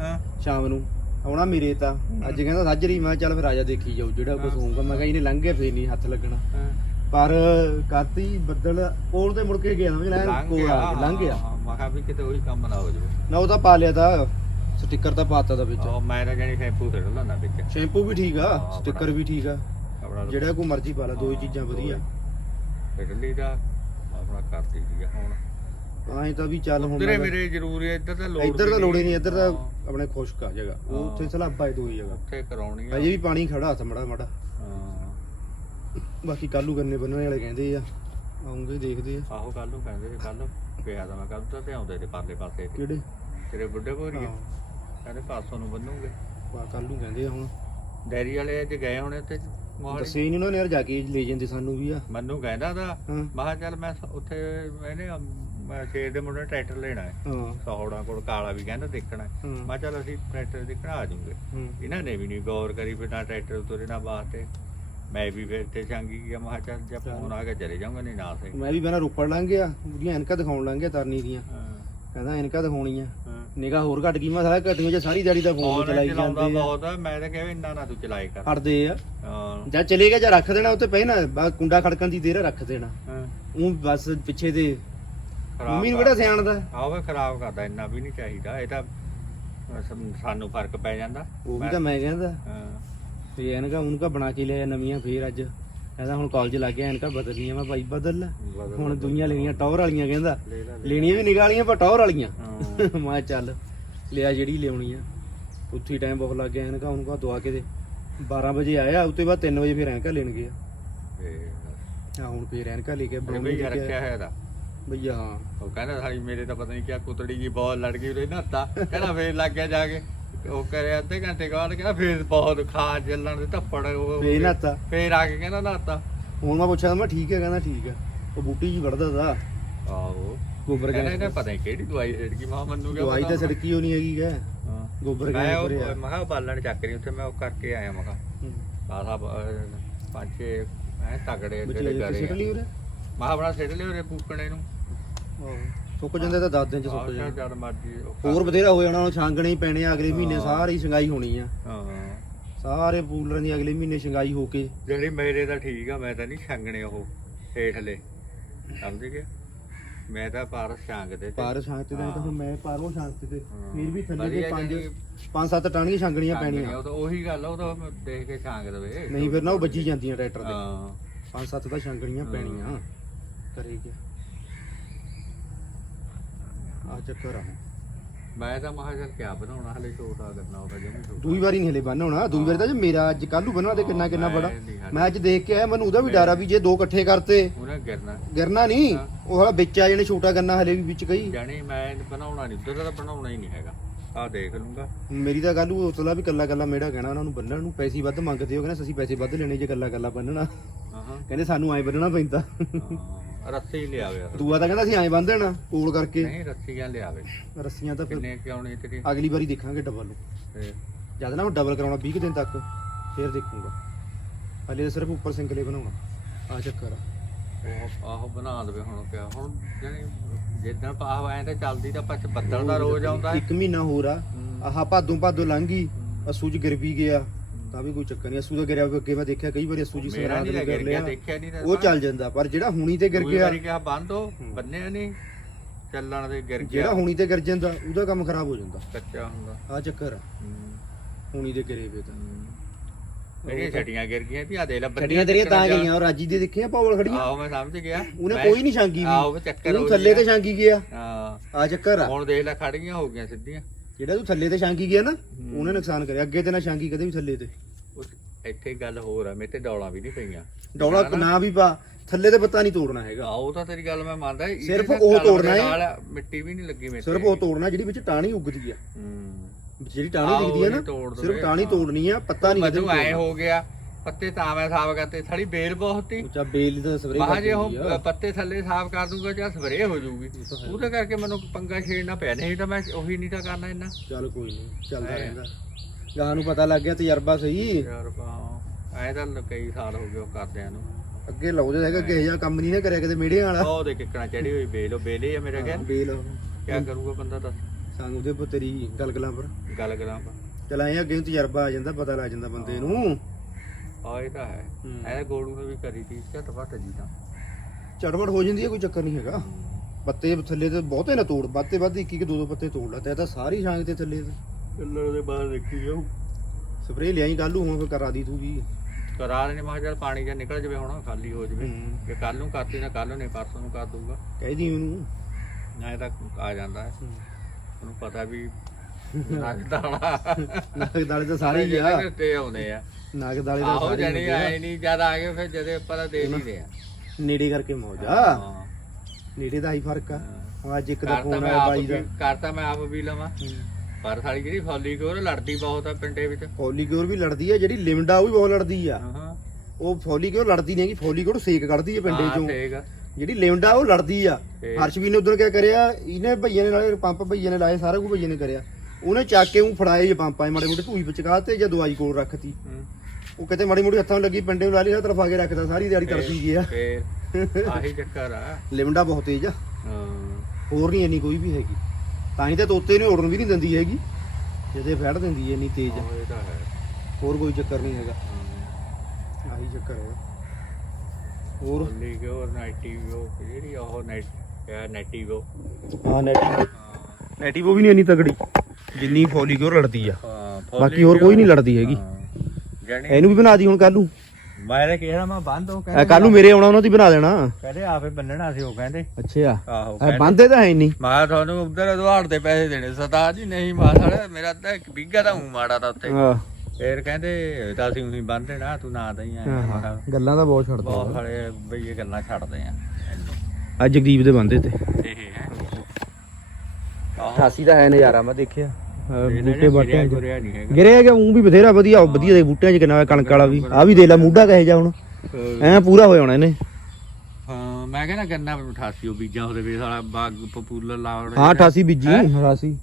ਸ਼ਾਮ ਨੂੰ। ਆਉਣਾ ਮੇਰੇ ਤਾਂ। ਅੱਜ ਕਹਿੰਦਾ ਸਾਜਰੀ ਮੈਂ ਚੱਲ ਫਿਰ ਆਜਾ ਦੇਖੀ ਜਾਊ ਜਿਹੜਾ ਕੁਝ ਹੋਊਗਾ ਮੈਂ ਕਿਹਾ ਇਹਨੇ ਲੰਘ ਗਿਆ ਫੇਰ ਨਹੀਂ ਹੱਥ ਲੱਗਣਾ। ਪਰ ਕਾਤੀ ਬੱਦਲ ਕੋਲ ਤੇ ਮੁੜ ਕੇ ਗਿਆ ਸਮਝ ਲੈ ਕੋਲ ਆ ਕੇ ਲੰਘ ਗਿਆ। ਹਾਂ, ਮੈਂ ਕਿਹਾ ਵੀ ਕਿਤੇ ਉਹੀ ਕੰਮ ਨਾ ਹੋ ਜਾਵੇ। ਨਾ ਉਹ ਤਾਂ ਪਾ ਲਿਆ ਤਾਂ ਸਟicker ਤਾਂ ਪਾਤਾ ਦਾ ਵਿੱਚ। ਉਹ ਮੈਂ ਤਾਂ ਜਾਨੀ ਸ਼ੈਂਪੂ ਸਿੱਟ ਲੈਂਦਾ ਵਿੱਚ। ਸ਼ੈਂਪੂ ਵੀ ਠੀਕ ਆ ਹਾਂ, ਸਟicker ਵੀ ਠੀਕ ਆ। ਆਪਣਾ ਜਿਹੜਾ ਕੋਈ ਮਰਜ਼ੀ ਪਾ ਲਾ ਦੋ ਹੀ ਚੀਜ਼ਾਂ ਵਧੀਆ। ਇਡਲੀ ਦਾ ਆਪਣਾ ਕਰਤੀ ਸੀ ਹੁਣ। ਐਂ ਤਾਂ ਵੀ ਚੱਲ ਹੁਣ ਉਧਰੇ ਮੇਰੇ ਜ਼ਰੂਰੀ ਹੈ, ਇੱਧਰ ਤਾਂ ਲੋੜ ਇੱਧਰ ਤਾਂ ਲੋੜ ਨਹੀਂ। ਇੱਧਰ ਤਾਂ ਆਪਣੇ ਖੁਸ਼ਕ ਆ ਜਗ੍ਹਾ। ਉਹ ਹਾਂ। ਉੱਥੇ ਸਲਾਬਾ ਹੈ ਦੋ ਹੀ ਜਗ੍ਹਾ। ਉੱਥੇ ਕਰਾਉਣੀ ਆ। ਅਜੇ ਵੀ ਪਾਣੀ ਖੜਾ ਹੱਥ ਮੜਾ ਮੜਾ ਹਾਂ, ਬਾਕੀ ਕੱਲੂ ਗੰਨੇ ਬੰਨਣ ਵਾਲੇ ਕਹਿੰਦੇ ਆ। ਆਉਂਗੇ ਦੇਖਦੇ ਆ। ਆਹੋ ਕੱਲ ਨੂੰ ਕਹਿੰਦੇ ਕੱਲ ਪਿਆ ਤਾਂ ਮੈਂ ਕੱਲ ਤਾਂ ਤੇ ਆਉਂਦੇ ਤੇ ਪਰਲੇ ਪਾਸੇ ਤੇ। ਕਿਹੜੇ? ਤੇਰੇ ਬੁੱਢੇ ਭੋਰੀ ਹਾਂ ਕਹਿੰਦੇ ਪਾਸੋਂ ਨੂੰ ਬੰਨੂਗੇ। ਕੱਲੂ ਕਹਿੰਦੇ ਆ ਹੁਣ। ਡੈਰੀ ਵਾਲੇ ਅੱਜ ਗਏ ਹੋਣੇ ਉੱਥੇ ਮੋਹਾਲੀ ਦੱਸੇ ਹੀ ਨਹੀਂ ਉਹਨਾਂ ਨੇ ਯਾਰ ਜਾ ਕੇ ਲੈ ਜਾਂਦੇ ਸਾਨੂੰ ਵੀ ਆ। ਮੈਨੂੰ ਕਹਿੰਦਾ ਤਾਂ ਹਾਂ। ਕਿਹਾ ਚੱਲ ਮੈਂ ਸ- ਉੱਥੇ ਇਹਨੇ ਮੈਂ ਸ਼ੇਰ ਦੇ ਮੁੰਡੇ ਨੇ ਟਰੈਕਟਰ ਲੈਣਾ ਹੈ। ਹਾਂ। ਸੌੜਾ ਕੋਲ ਕਾਲਾ ਵੀ ਕਹਿੰਦਾ ਦੇਖਣਾ ਹੈ। ਹਾਂ। ਮੈਂ ਕਿਹਾ ਚੱਲ ਅਸੀਂ ਟਰੈਕਟਰ ਦੇਖਣ ਆ ਜਾਊਂਗੇ। ਹਾਂ। ਇਹਨਾਂ ਨੇ ਵੀ ਨਹੀਂ ਗੌਰ ਕਰੀ ਵੀ ਨਾ ਟਰੈਕਟਰ ਤੁਰੇ ਨਾ ਵਾਸਤੇ ਮੈਂ ਵੀ ਫਿਰ ਤੇ ਚੰਗੀ ਗਿਆ ਮੈਂ ਕਿਹਾ ਚੱਲ ਜੇ ਫੋਨ ਆ ਕੇ ਚਲੇ ਜਾਊਂਗਾ ਨਹੀਂ ਨਾ ਸਹੀ। ਮੈਂ ਵੀ ਪਹਿਲਾਂ ਰੋਪੜ ਲੰਘ ਗਿਆ ਉਹਦੀਆਂ ਐਨਕਾਂ ਦਿਖਾਉਣ ਲੰਘ ਗਿਆ ਤਰਨੀ ਦੀਆਂ। ਕਹਿੰਦਾ ਐਨਕਾਂ ਦਿਖਾਉਣੀਆਂ। ਹਾਂ। ਨਿਗਾਹ ਹੋਰ ਘਟ ਗਈ ਮੈਂ ਸਾਰਾ ਘਟੀਆਂ ਚ ਸਾਰੀ ਦਿਹਾੜੀ ਦਾ ਫੋਨ ਚਲਾਈ ਜਾਂਦੇ ਆ। ਬਹੁਤ ਆ ਮੈਂ ਤਾਂ ਕਿਹਾ ਵੀ ਇੰਨਾ ਨਾ ਤੂੰ ਚਲਾਏ ਕਰ। ਹਟਦੇ ਆ। ਜਾਂ ਚਲੇ ਗਿਆ ਜਾਂ ਰੱਖ ਦੇਣਾ ਉੱਤੇ ਬਸ ਕੁੰਡਾ ਖੜਕਣ ਦੀ ਦੇਰ ਰੱਖ ਦੇਣਾ। ਉਹ ਬਸ ਪਿੱਛੇ ਦੇ ਖਰਾਬ ਮੰਮੀ ਨੂੰ ਕਿਹੜਾ ਸਿਆਣਦਾ ਆਹ ਵੇ ਖਰਾਬ ਕਰਦਾ ਇੰਨਾ ਵੀ ਨਹੀਂ ਚਾਹੀਦਾ। ਇਹ ਤਾਂ ਸਾਨੂੰ ਫ਼ਰਕ ਪੈ ਜਾਂਦਾ। ਉਹ ਵੀ ਤਾਂ ਮੈਂ ਕਹਿੰਦਾ। ਹਾਂ। ਤੇ ਐਨਕਾਂ ਉਹਨੂੰ ਬਣਾ ਕੇ ਲਿਆ ਨਵੀਆਂ ਫੇਰ ਅੱਜ। ਕਹਿੰਦਾ ਹੁਣ ਕਾਲਜ ਲੱਗ ਗਿਆ ਐਨਕਾਂ ਬਦਲਣੀਆਂ ਮੈਂ ਭਾਈ ਬਦਲ। ਲੈ ਹੁਣ ਦੁਨੀਆ ਲੈਣੀਆਂ ਟੌਰ ਵਾਲੀਆਂ ਕਹਿੰਦਾ। ਲੈਣੀਆਂ ਵੀ ਨਿਗਾਲੀਆਂ ਪਰ ਟੌਰ ਵਾਲੀਆਂ। ਮੈਂ ਕਿਹਾ ਚੱਲ ਲਿਆ ਜਿਹੜੀ ਲਿਆਉਣੀ ਆ। ਉੱਥੇ ਟਾਈਮ ਬਹੁਤ ਲੱਗ ਗਿਆ ਐਨਕਾਂ ਉਹਨੂੰ ਕਾ ਦਵਾ ਕੇ ਦੇ 12 ਵਜੇ ਆਇਆ ਉੱਤੇ ਬਾਅਦ 3 ਵਜੇ ਫਿਰ ਐਨਕਾਂ ਲੈਣ ਗਿਆ। ਤੇ ਆ ਹੁਣ ਫੇਰ ਐਨਕਾਂ ਲੈ ਕੇ ਬਣਾਉਣੀ ਰੱਖਿਆ ਹੈ ਦਾ ਭਈਆ ਹਾਂ। ਉਹ ਕਹਿੰਦਾ ਸਾਡੀ ਮੇਰੇ ਤਾਂ ਪਤਾ ਨਹੀਂ ਕਿਆ ਕੁਤੜੀ ਜੀ ਬਹੁਤ ਲੜ ਗਈ ਉਹਦੇ ਨਹਾਤਾ। ਕਹਿੰਦਾ ਫੇਰ ਲੱਗ ਗਿਆ ਜਾ ਕੇ। ਉਹ ਕਰਿਆ ਅੱਧੇ ਘੰਟੇ ਬਾਅਦ ਕਹਿੰਦਾ ਫੇਰ ਬਹੁਤ ਖਾ ਚੱਲਣ ਦੇ ਧੱਪੜ ਉਹ ਫੇਰ ਨਹਾਤਾ। ਫੇਰ ਆ ਕੇ ਕਹਿੰਦਾ ਨਹਾਤਾ। ਹੁਣ ਮੈਂ ਪੁੱਛਿਆ ਮੈਂ ਠੀਕ ਹੈ ਕਹਿੰਦਾ ਠੀਕ ਹੈ। ਉਹ ਬੂਟੀ ਜੀ ਵੜਦਾ ਦਾ ਆਹੋ। ਗੋਬਰ ਕਹਿੰਦਾ ਇਹਨੇ ਪਤਾ ਨਹੀਂ ਕਿਹੜੀ ਦਵਾਈ ਛੇੜ ਗਈ ਮਾਂ ਮੰਨੂ ਕਿਆ ਦਵਾਈ ਤਾਂ ਸੜਕੀ ਹੋਣੀ ਹੈਗੀ ਹੈ। ਹਾਂ। ਗੋਬਰ ਮੈਂ ਗੈਸ ਉਹ ਭਰਿਆ। ਮੈਂ ਕਿਹਾ ਬਾਲਣ ਚੱਕ ਰਹੀ ਉੱਥੇ ਮੈਂ ਉਹ ਕਰਕੇ ਆਇਆ ਮੈਂ ਕਿਹਾ। ਆਸਾ ਪੰਜ ਛੇ ਐ ਤਗੜੇ ਜਿਹੜੇ ਮੈਂ ਆਪਣਾ ਸਿੱਟ ਲਿਓ ਰੇ ਪੂਕਣੇ ਨੂੰ। ਸੁੱਕ ਜਾਂਦੇ ਤਾਂ 10 ਦਿਨ ਚ ਸੁੱਕ ਜਾਂਦੇ। ਜਦ ਮਰਜ਼ੀ। ਹੋਰ ਬਥੇਰਾ ਹੋ ਜਾਣਾ ਹੁਣ ਛਾਂਗਣੇ ਹੀ ਪੈਣੇ ਆ ਅਗਲੇ ਮਹੀਨੇ। ਸਾਰੀ ਸ਼ਿੰਗਾਈ ਹੋਣੀ ਆ। ਹਾਂ। ਸਾਰੇ ਪੂਲਰਾਂ ਦੀ ਅਗਲੇ ਮਹੀਨੇ ਸ਼ਿੰਗਾਈ ਹੋ ਕੇ। ਜਿਹੜੀ ਮੇਰੇ ਤਾਂ ਠੀਕ ਆ ਮੈਂ ਤਾਂ ਨਹੀਂ ਛੰਗਣੇ ਉਹ ਹੇਠਲੇ ਸਮਝ ਗਏ ਮੈਂ ਤਾਂ ਪਾਰ ਛਾਂਗ ਦੇ ਪਾਰ ਸ਼ਾਂਤ ਤੇ ਤਾਂ ਹੁਣ ਮੈਂ ਪਾਰੋਂ ਸ਼ਾਂਤ ਤੇ। ਫਿਰ ਵੀ ਥੱਲੇ ਦੇ ਪੰਜ ਪੰਜ ਸੱਤ ਟਾਣੀਆਂ ਛਾਂਗਣੀਆਂ ਛਾਂਗਣੇ, ਪੈਣੀਆਂ। ਉਹ ਤਾਂ ਉਹੀ ਗੱਲ ਉਹ ਤਾਂ ਦੇਖ ਕੇ ਛਾਂਗ ਦਵੇ। ਨਹੀਂ ਫਿਰ ਨਾ ਉਹ ਵੱਜੀ ਜਾਂਦੀਆਂ ਟਰੈਕਟਰ ਦੇ ਹਾਂ। ਪੰਜ ਸੱਤ ਤਾਂ ਛਾਂਗਣੀਆਂ। ਪੈਣੀਆਂ। ਕਰੇ ਗਿਆ ਆ ਚੱਕਰ ਆ ਮੈਂ ਤਾਂ ਮਹਾ ਕਿਆ ਬਣਾਉਣਾ ਹਲੇ ਛੋਟਾ ਕਰਨਾ ਉਹਦਾ ਜਮੀ ਛੋਟਾ। ਦੂਈ ਵਾਰੀ ਨਹੀਂ ਹਲੇ ਬੰਨ ਹੋਣਾ ਦੂਈ ਵਾਰੀ ਤਾਂ ਜੇ ਮੇਰਾ ਅੱਜ ਕੱਲੂ ਬੰਨਣਾ ਤੇ ਕਿੰਨਾ ਕਿੰਨਾ ਬੜਾ। ਮੈਂ ਅੱਜ ਦੇਖ ਕੇ ਆਇਆ ਮੈਨੂੰ ਉਹਦਾ ਵੀ ਡਰ ਆ ਵੀ ਜੇ ਦੋ ਇਕੱਠੇ ਕਰਤੇ। ਉਹਨੇ ਗਿਰਨਾ। ਗਿਰਨਾ ਨਹੀਂ। ਉਹ ਹਲਾ ਵਿੱਚ ਆ ਜਾਣੇ ਛੋਟਾ ਗੰਨਾ ਹਲੇ ਵੀ ਵਿੱਚ ਕਈ। ਜਾਣੀ ਮੈਂ ਬਣਾਉਣਾ ਨਹੀਂ ਉਧਰ ਦਾ ਬਣਾਉਣਾ ਹੀ ਨਹੀਂ ਹੈਗਾ। ਆ ਦੇਖ ਲੂੰਗਾ ਮੇਰੀ ਤਾਂ ਗੱਲ ਉਹ ਉਤਲਾ ਵੀ ਕੱਲਾ ਕੱਲਾ ਮੇੜਾ ਕਹਿਣਾ ਉਹਨਾਂ ਨੂੰ ਬੰਨਣ ਨੂੰ ਪੈਸੇ ਵੱਧ ਮੰਗਦੇ ਹੋ ਕਹਿੰਦੇ ਅਸੀਂ ਪੈਸੇ ਵੱਧ ਲੈਣੇ ਜੇ ਕੱਲਾ ਕੱਲਾ ਬੰਨਣਾ। ਹਾਂ ਕਹਿੰਦੇ ਸਾਨੂੰ ਐਂ ਬੰਨਣਾ ਪੈਂਦਾ। ਰੱਸੀ ਲਿਆਵੇ ਦੂਆ ਤਾਂ ਕਹਿੰਦਾ ਅਸੀਂ ਐਂ ਬੰਨ ਦੇਣਾ ਕੋਲ ਕਰਕੇ। ਨਹੀਂ ਰੱਸੀਆਂ ਲਿਆਵੇ। ਰੱਸੀਆਂ ਤਾਂ ਫਿਰ ਕਿੰਨੇ ਕਿਉਂ ਨਹੀਂ ਤੇਰੀ? ਅਗਲੀ ਵਾਰੀ ਦੇਖਾਂਗੇ ਡਬਲ ਨੂੰ। ਤੇ ਜਦ ਨਾ ਉਹ ਡਬਲ ਕਰਾਉਣਾ 20 ਕੁ ਦਿਨ ਤੱਕ ਫੇਰ ਦੇਖੂੰਗਾ। ਹਲੇ ਤਾਂ ਸਿਰਫ ਉੱਪਰ ਸਿੰਗਲੇ ਬਣਾਉਣਾ। ਆ ਚੱਕਰ ਆ। ਉਹ ਆਹੋ ਬਣਾ ਦੇਵੇ ਹੁਣ ਕਿਆ ਹੁਣ ਜਾਨੀ ਜਿੱਦਾਂ ਪਾਹ ਆਏ ਤਾਂ ਚੱਲਦੀ ਤਾਂ ਪੱਛ ਬੱਦਲ ਦਾ ਰੋਜ਼ ਆਉਂਦਾ। ਹੈ ਇੱਕ ਮਹੀਨਾ ਹੋਰ ਆ। ਹੂੰ। ਆਹ ਭਾਦੋਂ ਭਾਦੋਂ ਲੰਘ ਗਈ। ਹੂੰ। ਅਸੂ ਚ ਗਿਰ ਵੀ ਗਿਆ। ਤਾਂ ਵੀ ਕੋਈ ਚੱਕਰ ਨਹੀਂ। ਅਸੂ ਦਾ ਗਿਰਿਆ ਹੋਇਆ ਅੱਗੇ ਮੈਂ ਦੇਖਿਆ ਕਈ ਵਾਰੀ ਅਸੂ ਜੀ ਮੇਰਾ ਸੰਗਰਾਂਦ ਨਹੀਂ ਨੂੰ ਲੱਗਿਆ ਗਿਰ ਲਿਆ। ਦੇਖਿਆ ਨਹੀਂ ਤਾਂ ਉਹ ਚੱਲ ਜਾਂਦਾ ਪਰ ਜਿਹੜਾ ਹੁਣੀ ਤੇ ਗਿਰ ਗਿਆ ਵਾਰੀ ਕਿਹਾ ਬੰਦ ਹੋ। ਬੰਨਿਆ ਨਹੀਂ ਚੱਲਣ ਦੇ ਗਿਰ ਗਿਆ। ਜਿਹੜਾ ਹੁਣੀ ਤੇ ਗਿਰ ਜਾਂਦਾ ਉਹਦਾ ਕੰਮ ਖਰਾਬ ਹੋ ਜਾਂਦਾ। ਕੱਚਾ ਹੁੰਦਾ। ਆ ਚੱਕਰ ਆ। ਹੂੰ। ਹੁਣੀ ਦੇ ਗਿਰੇ ਵੇ ਤਾਂ। ਮੇਰੀਆਂ ਛਟੀਆਂ ਗਿਰ ਗਈਆਂ ਵੀ ਆ ਦੇ ਲੈ ਛੜੀਆਂ ਤੇਰੀਆਂ ਤਾਂ ਗਈਆਂ ਉਹ ਰਾਜੀ ਦੇ ਦੇਖੀਆਂ ਪਾਵਲ ਖੜੀਆਂ। ਆਹੋ ਮੈਂ ਸਮਝ ਗਿਆ। ਉਹਨੇ ਮੈਂ- ਕੋਈ ਨਹੀਂ ਛਾਂਗੀ ਆਹੋ ਵੀ ਉਹ ਚੱਕਰ ਉਹਨੂੰ ਹੋ ਥੱਲੇ ਤੇ। ਛਾਂਗੀ ਗਿਆ। ਹਾਂ। ਆ ਚੱਕਰ ਆ। ਹੁਣ ਦੇਖ ਲੈ ਖੜੀਆਂ ਹੋ ਗਈਆਂ ਸਿੱਧੀਆਂ। ਜਿਹੜਾ ਤੂੰ ਥੱਲੇ ਤੇ ਛਾਂਗੀ ਗਿਆ ਨਾ। ਉਹਨੇ ਨੁਕਸਾਨ ਕਰਿਆ। ਅੱਗੇ ਤੇ ਨਾ ਛਾਂਗੀ ਕਦੇ ਵੀ ਥੱਲੇ ਤੇ। ਉਹ ਇੱਥੇ ਗੱਲ ਹੋਰ ਆ ਮੇਰੇ ਤੇ ਡੌਲਾਂ ਵੀ ਨਹੀਂ ਪਈਆਂ। ਡੌਲਾ ਨਾ ਵੀ ਪਾ ਥੱਲੇ ਤੇ ਪੱਤਾ ਨਹੀਂ ਤੋੜਨਾ ਹੈਗਾ। ਆ ਉਹ ਤਾਂ ਤੇਰੀ ਗੱਲ ਮੈਂ ਮੰਨਦਾ ਇਹਦੇ ਸਿਰਫ ਨਾਲ ਉਹ ਕਲਮ ਦੇ ਤੋੜਨਾ ਹੈ। ਨਾਲ ਮਿੱਟੀ ਵੀ ਨਹੀਂ ਲੱਗੀ ਮੇਰੇ ਸਿਰਫ। ਉਹ ਤੋੜਨਾ ਜਿਹੜੀ ਵਿੱਚ ਟਾਣੀ ਉੱਗਦੀ ਆ। ਹੂੰ। ਜਿਹੜੀ ਟਾਣੀ ਆਹੋ, ਦਿਖਦੀ ਆ ਨਾ ਉਹੀ ਤੋੜ ਦੇਵੇ, ਸਿਰਫ ਟਾਣੀ। ਤੋੜਨੀ ਆ ਪੱਤਾ ਨਹੀਂ ਕਦੇ ਮੈਨੂੰ ਵੀ ਐ ਤੋੜਨਾ। ਹੋ ਗਿਆ। ਪੱਤੇ ਤਾਂ ਮੈਂ ਸਾਫ਼ ਕਰਤੇ ਥੜੀ ਬੇਲ ਬਹੁਤ ਹੀ ਉੱਚਾ ਬੇਲ ਦਾ ਸਪਰੇ ਮਹਾ ਕਰ ਜੇ ਉਹ ਪੱਤੇ ਥੱਲੇ ਸਾਫ਼ ਕਰ ਦੂੰਗਾ ਜਾਂ ਸਵਰੇ ਹੋ ਜਾਊਗੀ। ਉਹਦੇ ਕਰਕੇ ਮੈਨੂੰ ਪੰਗਾ ਛੇੜਨਾ ਪਿਆ ਨਹੀਂ ਤਾਂ ਮੈਂ ਉਹੀ ਨਹੀਂ ਤਾਂ ਕਰਨਾ ਇੰਨਾ। ਚੱਲ ਕੋਈ ਨਹੀਂ ਚੱਲਦਾ। ਰਹਿੰਦਾ। ਗਾਂ ਨੂੰ ਪਤਾ ਲੱਗ ਗਿਆ ਤਜਰਬਾ ਸਹੀ। ਯਾਰ ਐ ਤਾਂ ਕਈ ਸਾਲ ਹੋ ਗਏ ਉਹ ਕਰਦਿਆਂ ਨੂੰ। ਅੱਗੇ ਲਾਉਂਦੇ ਹੈਗਾ ਕਿ ਜਿਹਾ ਕੰਮ ਨਹੀਂ ਨਾ ਕਰਿਆ ਕਿਤੇ ਮੇੜਿਆਂ ਵਾਲਾ। ਉਹ ਦੇ ਕਿੱਕਣਾ ਚੜੀ ਹੋਈ ਬੇਲ ਉਹ ਬੇਲੇ ਆ ਮੇਰਾ ਕਹਿੰਦਾ ਬੇਲ ਕੀ ਕਰੂਗਾ ਬੰਦਾ ਦੱਸ। ਸੰਗ ਉਹਦੇ ਪਰ ਤੇਰੀ ਗਲਗਲਾਂ ਪਰ। ਗੱਲ ਕਰਾਂ ਚਲ ਐਂ ਅੱਗੇ ਤਜਰਬਾ ਆ ਜਾਂਦਾ ਪਤਾ ਲੱਗ ਜਾਂਦਾ ਬੰਦੇ ਨੂੰ। ਆ ਇਹ ਤਾਂ ਹੈ। ਹੂੰ। ਐ ਗੋੜੂ ਨੇ ਵੀ ਕਰੀ ਤੀ ਝਟਪਟ ਜੀ ਤਾਂ। ਚੜਵੜ ਹੋ ਜਾਂਦੀ ਹੈ ਕੋਈ ਚੱਕਰ ਨਹੀਂ ਹੈਗਾ। ਪੱਤੇ ਥੱਲੇ ਤੇ ਬਹੁਤੇ ਨਾ ਤੋੜ ਵੱਧ ਤੇ ਵੱਧ ਇੱਕ ਇੱਕ ਦੋ ਦੋ ਪੱਤੇ ਤੋੜ ਲਾ ਤੇ ਇਹ ਤਾਂ ਸਾਰੀ ਛਾਂਗ ਤੇ ਥੱਲੇ ਤੇ। ਕਿੱਲਰ ਦੇ ਬਾਅਦ ਦੇਖੀ ਜਾਊ। ਸਪਰੇਅ ਲਿਆਈ ਕੱਲੂ ਹੁਣ ਫਿਰ ਕਰਾ ਦੀ ਤੂੰ ਵੀ। ਕਰਾ ਦੇਣੇ ਮੈਂ ਕਿਹਾ ਚੱਲ ਪਾਣੀ ਜਾਂ ਨਿਕਲ ਜਵੇ ਹੁਣ ਖਾਲੀ ਹੋ ਜਵੇ। ਹੂੰ। ਜੇ ਕੱਲ ਨੂੰ ਕਰਤੀ ਨਾ ਕੱਲ ਨੂੰ ਨਹੀਂ ਪਰਸੋਂ ਨੂੰ ਕਰ ਦੂਗਾ ਕਹਿ ਦੀ ਉਹਨੂੰ। ਨਾ ਇਹ ਤਾਂ ਆ ਜਾਂਦਾ ਹੈ। ਉਹਨੂੰ ਪਤਾ ਵੀ ਨੱਕ ਦਾਣਾ। ਨਾਗ ਦਾਲੇ ਤਾਂ ਸਾਰੇ ਹੀ ਆ। ਤੇ ਆਉਂਦੇ ਆ। ਨਾਗ ਦਾਲੇ ਤਾਂ ਆਹੋ ਸਾਰੇ ਜਣੀ ਹੀ ਆ। ਆਏ ਨਹੀਂ ਜਦ ਆ ਗਏ ਫਿਰ ਜਦੇ ਆਪਾਂ ਤਾਂ ਦੇ ਨਹੀਂ ਰਹੇ ਨੇੜੇ ਕਰਕੇ ਮੌਜ ਆ। ਹਾਂ। ਨੇੜੇ ਦਾ ਹੀ ਫ਼ਰਕ ਆ। ਹੁਣ ਅੱਜ ਇੱਕ ਦਾ ਕਰਤਾ ਫੋਨ ਮੈਂ ਆਇਆ ਆਪ ਬਾਈ ਦਾ। ਵੀ ਕਰਤਾ ਮੈਂ ਆਪ ਵੀ ਲਵਾਂ। ਪਰ ਸਾਡੀ ਜਿਹੜੀ ਫੌਲੀ ਕੋਰ ਲੜਦੀ ਬਹੁਤ ਆ ਪਿੰਡੇ ਵਿੱਚ। ਫੌਲੀਕਿਓਰ ਵੀ ਲੜਦੀ ਆ ਜਿਹੜੀ ਲਿਮਡਾ ਉਹ ਵੀ ਬਹੁਤ ਲੜਦੀ ਆ। ਹਾਂ ਉਹ ਫੌਲੀਕਿਓਰ ਲੜਦੀ ਨਹੀਂ ਹੈਗੀ ਫੌਲੀਕਿਓਰ ਸੇਕ ਕੱਢਦੀ ਆ ਪਿੰਡੇ ਚੋਂ। ਠੀਕ ਆ। ਜਿਹੜੀ ਲਿਮਡਾ ਉਹ ਲੜਦੀ ਆ। ਤੇ- ਹਰਸ਼ਵੀਰ ਨੇ ਉਧਰ ਕਿਆ ਕਰਿਆ ਇਹਨੇ ਭਈਏ ਨੇ ਨਾਲੇ ਪੰਪ ਭਈਏ ਨੇ ਲਾਏ ਸਾਰਾ ਕੁਝ ਭਈਏ ਨੇ ਕਰਿਆ। ਉਹਨੇ ਚੱਕ ਕੇ ਉਹ ਫੜਾਏ ਜੇ ਪੰਪਾਂ 'ਚ ਮਾੜੇ ਮੋਟੇ ਧੂਈ ਵਿੱਚ ਤੇ ਜਾਂ ਦਵਾਈ ਕੋਲ ਰੱਖਤੀ। ਹੂੰ। ਉਹ ਕਿਤੇ ਮਾੜੀ ਮੋਟੀ ਹੱਥਾਂ ਨੂੰ ਲੱਗੀ ਪਿੰਡੇ ਨੂੰ ਲਾ ਲਈ ਹਰ ਤਰਫ ਆ ਕੇ ਰੱਖਦਾ ਸਾਰੀ ਦਿਹਾੜੀ ਤਰਸੀ ਗਿਆ ਫੇਰ ਆਹੀ ਚੱਕਰ ਆ। ਲਿਮਡਾ ਬਹੁਤ ਤੇਜ਼ ਆ। ਹਾਂ। ਹੋਰ ਨਹੀਂ ਇੰਨੀ ਕੋਈ ਵੀ ਹੈਗੀ। ਤਾਂ ਹੀ ਤਾਂ ਤੋਤੇ ਨੇ ਉੜਨ ਵੀ ਨਹੀਂ ਦਿੰਦੀ ਹੈਗੀ। ਜਦੇ ਫੜ ਦਿੰਦੀ ਹੈ ਇੰਨੀ ਤੇਜ਼ ਆਹੋ, ਇਹ ਤਾਂ ਹੈ। ਹੋਰ ਕੋਈ ਚੱਕਰ ਨਹੀਂ ਹੈਗਾ। ਆਹੀ ਚੱਕਰ ਹੈ ਹੋਰ? ਫੌਲੀ ਕੋਰ ਨਾਈਟੀਵੋ ਜਿਹੜੀ ਉਹ ਨਾਈਟ ਨੈਟੀਵੋ ਹਾਂ ਨੈਟੀਵੋ ਨੈਟੀਵੋ ਵੀ ਨਹੀਂ ਇੰਨੀ ਤਗੜੀ ਜਿੰਨੀ ਫੌਲੀਕਿਓਰ ਲੜਦੀ ਆ। ਹਾਂ ਬਾਕੀ ਹੋਰ ਕੋਈ ਨਹੀਂ ਲੜਦੀ? ਹੈਗੀ। ਜਾਨੀ ਇਹਨੂੰ ਵੀ ਬਣਾ ਦੀ ਹੁਣ ਕੱਲ ਨੂੰ। ਮੈਂ ਤਾਂ ਕਿਹਾ ਮੈਂ ਬੰਦ ਹੋ ਕੱਲ ਨੂੰ ਮੇਰੇ ਆਉਣਾ ਉਹਨਾਂ ਦੀ ਬਣਾ ਦੇਣਾ। ਕਹਿੰਦੇ ਆਪੇ ਬੰਨਣਾ ਸੀ ਉਹ ਕਹਿੰਦੇ। ਅੱਛਾ। ਆਹੋ ਇਹ ਬੰਦੇ ਤਾਂ ਹੈ ਨਹੀਂ। ਮੈਂ ਤੁਹਾਨੂੰ ਉਧਰ ਉਧਾੜ ਦੇ ਪੈਸੇ ਦੇਣੇ ਸਰਦਾਰ ਜੀ ਨਹੀਂ ਮਾ ਮੇਰਾ ਤਾਂ ਇੱਕ ਬਿੱਗਾ ਦਾ ਹੂੰ ਮਾੜਾ ਤਾਂ ਉੱਤੇ ਹਾਂ ਫੇਰ ਕਹਿੰਦੇ ਤਾਂ ਅਸੀਂ ਉਹੀ ਬੰਨ ਦੇਣਾ ਤੂੰ ਨਾ ਦਈ ਆ ਹਾਂ, ਹਾਂ। ਗੱਲਾਂ ਤਾਂ ਬਹੁਤ ਛੱਡਦਾ ਬਹੁਤ ਸਾਰੇ ਬਈ ਇਹ ਗੱਲਾਂ ਛੱਡਦੇ ਆ। ਅੱਜ ਜਗਦੀਪ ਦੇ ਬੰਦੇ ਤੇ। ਇਹ ਹੈ। ਆਹੋ 88 ਦਾ ਹੈ ਨਜ਼ਾਰਾ ਮੈਂ ਦੇਖਿਆ। ਬੂਟੇ ਬਾਟਿਆਂ ਚ। ਗੁਰਿਆ ਨਹੀਂ ਹੈਗਾ। ਗਿਰੇ ਹੈਗਾ ਉਹ ਵੀ ਬਥੇਰਾ ਵਧੀਆ ਵਧੀਆ ਦੇ ਬੂਟਿਆਂ ਚ ਕਿੰਨਾ ਕਣਕ ਵਾਲਾ ਵੀ। ਆ ਵੀ ਦੇ ਲੈ ਮੂਢਾ ਕਹੇ ਜਾ ਹੁਣ। ਐ ਪੂਰਾ ਹੋ ਜਾਣਾ ਇਹਨੇ। ਹਾਂ ਮੈਂ ਕਹਿੰਦਾ ਗੰਨਾ 88 ਉਹ ਬੀਜਾਂ ਉਹਦੇ ਵਿੱਚ ਸਾਲਾ ਬਾਗ ਪਪੂਲਰ ਲਾਉਣ ਹਾਂ 88 ਬੀਜੀ 88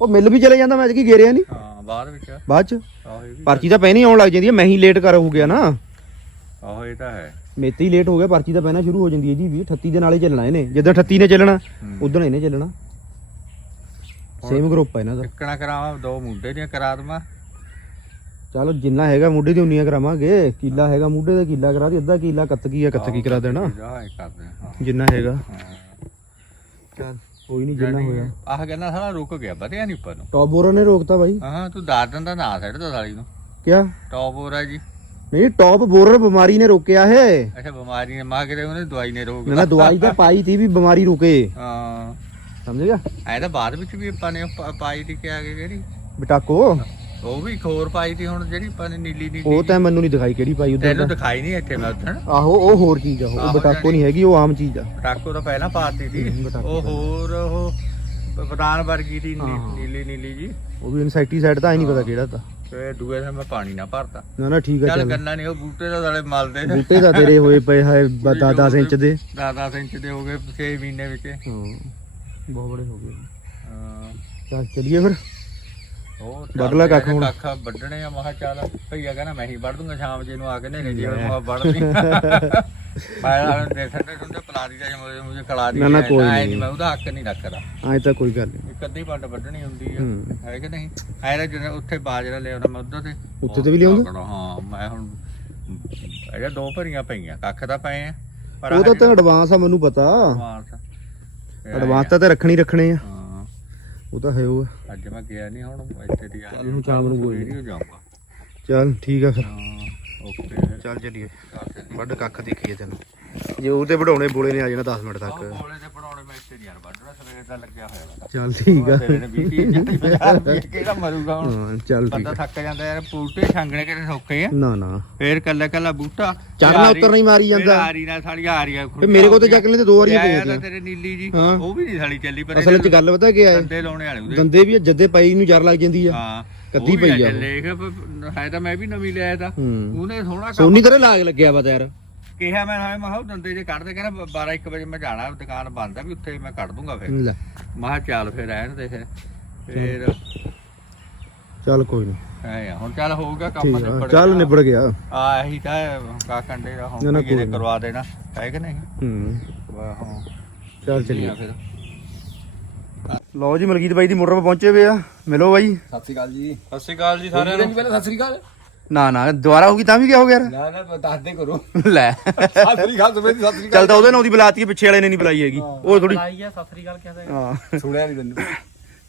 ਉਹ ਮਿਲ ਵੀ ਚਲੇ ਜਾਂਦਾ ਮੈਂ ਕੀ ਗੇਰਿਆ ਨਹੀਂ ਹਾਂ ਬਾਅਦ ਵਿੱਚ। ਬਾਅਦ ਚ? ਵੀ ਪਰਚੀ ਤਾਂ ਪਹਿਲਾਂ ਹੀ ਆਉਣ ਲੱਗ ਜਾਂਦੀ ਹੈ ਮੈਂ ਹੀ ਲੇਟ ਕਰ ਹੋ ਗਿਆ ਨਾ। ਆਹੋ ਇਹ ਤਾਂ ਹੈ। ਮੇਤੇ ਲੇਟ ਹੋ ਗਿਆ ਪਰਚੀ ਤਾਂ ਪਹਿਲਾਂ ਸ਼ੁਰੂ ਹੋ ਜਾਂਦੀ ਹੈ ਜੀ ਵੀ 38 ਦੇ ਨਾਲ ਹੀ ਚੱਲਣਾ ਇਹਨੇ। ਜਦੋਂ 38 ਨੇ ਚੱਲਣਾ। ਉਦੋਂ ਇਹਨੇ ਚੱਲਣਾ। ਸੇਮ ਗਰੁੱਪ ਹੈ ਇਹਨਾਂ ਦਾ। ਟਿੱਕਣਾ ਕਰਾਵਾਂ ਦੋ ਮੁੰਡੇ ਦੀਆਂ ਕਰਾ ਦਵਾਂ। ਚਲੋ ਜਿੰਨਾ ਹੈਗਾ ਮੁੱਢੇ ਦੀ ਉਨੀਆਂ ਕਰਾਵਾਂਗੇ। ਕੀਲਾ ਹੈਗਾ ਮੁੱਢੇ ਦਾ ਕੀਲਾ ਕਰਾ ਦੇ ਅੱਧਾ ਕੀਲਾ ਕੱਤਕੀ ਆ ਕੱਤਕੀ ਕਰਾ ਦੇਣਾ। ਜਾ ਇਹ ਕਰਦੇ ਹਾਂ। ਜਿੰਨਾ ਹੈਗਾ। ਚੱਲ ਕੋਈ ਨਹੀਂ ਜਿੰਨਾ ਹੋਇਆ। ਆਹ ਕਹਿੰਦਾ ਸਾਲਾ ਰੁਕ ਗਿਆ ਵਧਿਆ ਨਹੀਂ ਉੱਪਰ ਨੂੰ। ਟੌਪ ਬੋਰਾ ਨੇ ਰੋਕਤਾ ਬਾਈ। ਹਾਂ ਤੂੰ ਦਿੰਦਾ ਨਾ ਸੈੱਟ ਦਾ ਸਾਲੀ ਨੂੰ। ਕਿਆ? ਟੌਪ ਜੀ। ਨਹੀਂ ਟੌਪ ਬੋਰਰ ਬਿਮਾਰੀ ਨੇ ਰੋਕਿਆ ਹੈ ਅੱਛਾ ਬਿਮਾਰੀ ਨੇ ਕੇ ਉਹਨੇ ਦਵਾਈ ਨੇ ਰੋਕ ਨਾ ਨਾ ਦਵਾਈ ਤਾਂ ਪਾਈ ਤੀ ਵੀ ਬਿਮਾਰੀ ਰੁਕੇ। ਹਾਂ। ਸਮਝ ਗਿਆ? ਐ ਤਾਂ ਬਾਅਦ ਵਿੱਚ ਵੀ ਆਪਾਂ ਨੇ ਉਹ ਪਾ- ਪਾਈ ਦੀ ਕਿ ਆ ਗਈ ਜਿਹੜੀ ਬਟਾਕੋ। ਉਹ ਵੀ ਖੋਰ ਪਾਈ ਦੀ ਹੁਣ ਜਿਹੜੀ ਆਪਾਂ ਨੇ ਨੀਲੀ ਨੀਲੀ ਉਹ ਤਾਂ ਮੈਨੂੰ ਨਹੀਂ ਦਿਖਾਈ ਕਿਹੜੀ ਪਾਈ ਉਧਰ ਤੈਨੂੰ ਦਿਖਾਈ ਨਹੀਂ ਇੱਥੇ ਮੈਂ ਉਦੋਂ ਆਹੋ ਉਹ ਹੋਰ ਚੀਜ਼ ਆ ਉਹ ਆਹੋ, ਬਟਾਕੋ ਨਹੀਂ ਹੈਗੀ ਉਹ ਆਮ ਚੀਜ਼ ਆ। ਟਾਕੋ ਤਾਂ ਪਹਿਲਾਂ ਪਾਤੀ ਸੀ। ਉਹ ਹੋਰ ਉਹ ਪ੍ਰਧਾਨ ਵਰਗੀ ਦੀ ਨੀ- ਹਾਂ। ਨੀਲੀ ਨੀਲੀ ਜੀ। ਉਹ ਵੀ ਇਨਸੈਕਟੀਸਾਈਡ ਤਾਂ ਹੀ ਨਹੀਂ ਪਤਾ ਕਿਹੜਾ ਤਾਂ। ਤੇ ਦੂਏ ਦਿਨ ਮੈਂ ਪਾਣੀ ਨਾ ਭਰਤਾ। ਨਾ ਨਾ ਠੀਕ ਆ ਚੱਲ ਚੱਲ। ਗੰਨਾ ਨਹੀਂ ਉਹ ਬੂਟੇ ਦਾ ਸਾਲੇ ਮਲਦੇ ਨੇ। ਬੂਟੇ ਤਾਂ ਤੇਰੇ ਹੋਏ ਪਏ ਹੈ 10 ਇੰਚ ਦੇ। 10 ਇੰਚ ਦੇ ਹੋ ਗਏ 6 ਮਹੀਨੇ ਵਿੱਚ। ਹਾਂ। ਬਹੁਤ ਬੜੇ ਹੋ ਗਏ। ਚੱਲ ਚਲੀਏ ਫਿਰ। ਉਹ ਵੱਢ ਲੈ ਕੱਖ ਹੁਣ। ਕੱਖ ਵੱਢਣੇ ਆ ਮਹਾ ਚੱਲ ਭਈਆ ਕਹਿੰਦਾ ਮੈਂ ਹੀ ਵੱਢ ਦੂੰਗਾ ਸ਼ਾਮ ਜੇ ਨੂੰ ਆ ਕੇ ਨੇਰੇ ਜੀ ਮੈਂ ਵੱਢਦੀ ਮੈਂ ਆਹ ਦੇ ਠੰਡੇ ਠੰਡੇ ਪਲਾਦੀ ਦਾ ਮੁਝੇ ਮੁਝੇ ਦੀ ਨਾ, ਨਾ, ਕੋਈ ਨਹੀਂ। ਮੈਂ ਉਹਦਾ ਹੱਕ ਨਹੀਂ ਰੱਖਦਾ। ਐ ਤਾਂ ਕੋਈ ਗੱਲ ਨਹੀਂ। ਇੱਕ ਅੱਧੀ ਪੱਟ ਵੱਢਣੀ ਹੁੰਦੀ ਆ। ਹੂੰ। ਕਿ ਨਹੀਂ? ਐ ਤਾਂ ਜਦੋਂ ਉੱਥੇ ਬਾਜਰਾ ਲਿਆਉਣਾ ਮੈਂ ਉਧਰ ਤੇ। ਉੱਥੇ ਤੇ ਵੀ ਲਿਆਉਂਦਾ? ਤਕੜਾ, ਹਾਂ ਮੈਂ ਹੁਣ ਇਹ ਦੋ ਭਰੀਆਂ ਪਈਆਂ ਕੱਖ ਤਾਂ ਪਏ ਆ ਪਰ ਉਹ ਤਾਂ ਤਾਂ ਐਡਵਾਂਸ ਆ ਮੈਨੂੰ ਪਤਾ। ਐਡਵਾਂਸ ਤਾਂ ਤੇ ਰੱਖਣੀ ਰੱਖਣੇ ਆ। ਹਾਂ। ਉਹ ਤਾਂ ਹੈ ਉਹ। ਆ। ਅੱਜ ਮੈਂ ਗਿਆ ਨਹੀਂ ਹੁਣ ਇੱਥੇ ਦੀ ਚੱਲ ਹੁਣ ਸ਼ਾਮ ਨੂੰ ਕੋਈ ਨੀ। ਵੀਡੀਓ ਜਾਊਂਗਾ। ਚੱਲ ਠੀਕ ਆ ਫਿਰ। ਹਾਂ ਓਕੇ। ਚੱਲ ਚਲੀਏ। ਵੱਡ ਕੱਖ ਦੇਖੀਏ ਤੈਨੂੰ। ਜੇ ਉਹ ਤੇ ਵਢਾਉਣੇ ਬੋਲੇ ਨੇ ਆ ਜਾਣਾ 10 ਮਿੰਟ ਤੱਕ। ਕੋਲੇ ਤੇ ਪੜਾਉਣੇ ਮੈਂ ਇੱਥੇ ਨਹੀਂ ਯਾਰ ਵੱਢਣਾ ਸਵੇਰ ਦਾ ਲੱਗਿਆ ਹੋਇਆ ਵਾ ਚੱਲ ਠੀਕ ਆ। ਤੇਰੇ ਨੇ 20 50 ਰੁਪਏ ਕਿਹੜਾ ਮਰੂਗਾ ਹੁਣ। ਹਾਂ ਚੱਲ ਠੀਕ ਬੰਦਾ ਆ। ਥੱਕ ਜਾਂਦਾ ਯਾਰ ਬੂਟੇ ਛਾਂਗਣੇ ਕਿਤੇ ਸੌਖੇ ਆ। ਨਾ ਨਾ। ਫੇਰ ਕੱਲਾ ਕੱਲਾ ਬੂਟਾ। ਚੜ੍ਹਨਾ ਉਤਰਨਾ ਹੀ ਮਾਰੀ ਜਾਂਦਾ। ਆਰੀ ਨਾਲ ਸਾਲੀ ਆ ਰਹੀ ਆ ਤੇ ਮੇਰੇ ਕੋਲ ਤੇ ਚੱਕ ਲੈ ਤੇ ਦੋ ਵਾਰੀਆਂ ਪਈਆਂ ਤਾਂ ਤੇਰੇ ਨੀਲੀ ਜੀ। ਹਾਂ। ਉਹ ਵੀ ਨਹੀਂ ਸਾਲੀ ਚੱਲੀ ਪਰ ਅਸਲ ਵਿੱਚ ਗੱਲ ਪਤਾ ਕੀ ਆ? ਦੰਦੇ ਲਾਉਣੇ ਵਾਲੇ ਉਹਦੇ। ਦੰਦੇ ਵੀ ਆ, ਜੱਦੇ ਪਈ ਨੂੰ ਜਰ ਲੱਗ ਜਾਂਦੀ ਆ। ਹਾਂ। ਕੱਦੀ ਉਹ ਵੀ ਪਈ ਆ ਉਹ। ਲੇਖ ਹੈ ਤਾਂ ਮੈਂ ਵੀ ਨਵੀਂ ਲਿਆਇਆ ਤਾਂ। ਹੂੰ। ਉਹਨੇ ਸੋਹਣਾ ਕੰਮ ਸੋਨੀ ਤੇਰੇ ਲਾਗ ਲੱਗਿਆ ਵਾ ਤਾਂ ਯਾਰ। ਕਿਹਾ ਮੈਂ ਹਾਂ ਮੈਂ ਉਹ ਦੰਦੇ ਜੇ ਕੱਢਦੇ ਕਹਿੰਦਾ 12 1 ਵਜੇ ਮੈਂ ਜਾਣਾ ਦੁਕਾਨ ਬੰਦ ਆ ਵੀ ਉੱਥੇ ਮੈਂ ਕੱਢ ਦੂੰਗਾ ਫਿਰ। ਲੈ। ਮੈਂ ਕਿਹਾ ਚੱਲ ਫਿਰ ਰਹਿਣ ਦੇ ਫਿਰ। ਫਿਰ ਚੱਲ ਕੋਈ ਨਹੀਂ ਐ ਹੁਣ ਚੱਲ ਹੋਊਗਾ ਕੰਮ ਠੀਕ ਆ ਨਿਬੜ ਚੱਲ ਗਿਆ। ਨਿਬੜ ਗਿਆ। ਆ ਇਹੀ ਤਾਂ ਕਾ ਕੰਡੇ ਦਾ ਨਾ, ਹੁਣ ਨਾ, ਕੋਈ ਕਰਵਾ ਦੇਣਾ ਹੈ ਕਿ ਨਹੀਂ? ਹੂੰ। ਹਾਂ। ਚੱਲ ਚੱਲੀਏ। ਫਿਰ। ਲਓ ਜੀ ਮਲਕੀਤ ਬਾਈ ਦੀ ਮੋਟਰ 'ਤੇ ਪਹੁੰਚੇ ਵੇ ਆ। ਮਿਲੋ ਬਾਈ। ਸਤਿ ਸ੍ਰੀ ਅਕਾਲ ਜੀ। ਸਤਿ ਸ਼੍ਰੀ ਅਕਾਲ ਜੀ ਸਾਰਿਆਂ ਨੂੰ। ਪਹਿਲਾਂ ਸਤਿ ਸ੍ਰੀ ਅਕਾਲ? ਨਾ ਨਾ ਦੁਬਾਰਾ ਹੋਗੀ ਤਾਂ ਵੀ ਕਿਆ ਹੋ ਗਿਆ ਯਾਰ? ਨਾ ਨਾ ਦੱਸ ਦੇ ਕਰੋ। ਲੈ। ਸਤਿ ਸ੍ਰੀ ਅਕਾਲ ਸਵੇਰ ਦੀ ਸਤਿ ਸ੍ਰੀ ਚੱਲ ਤਾਂ ਉਹਦੇ ਨਾਲ ਦੀ ਬੁਲਾਤੀ ਹੈ ਪਿੱਛੇ ਵਾਲੇ ਨੇ ਨਹੀਂ ਬੁਲਾਈ ਹੈਗੀ। ਉਹ ਥੋੜੀ ਆਈ ਆ ਸਤਿ ਸ੍ਰੀ ਅਕਾਲ ਕਹਿੰਦਾ ਹਾਂ। ਸੁਣਿਆ ਨਹੀਂ ਤੈਨੂੰ।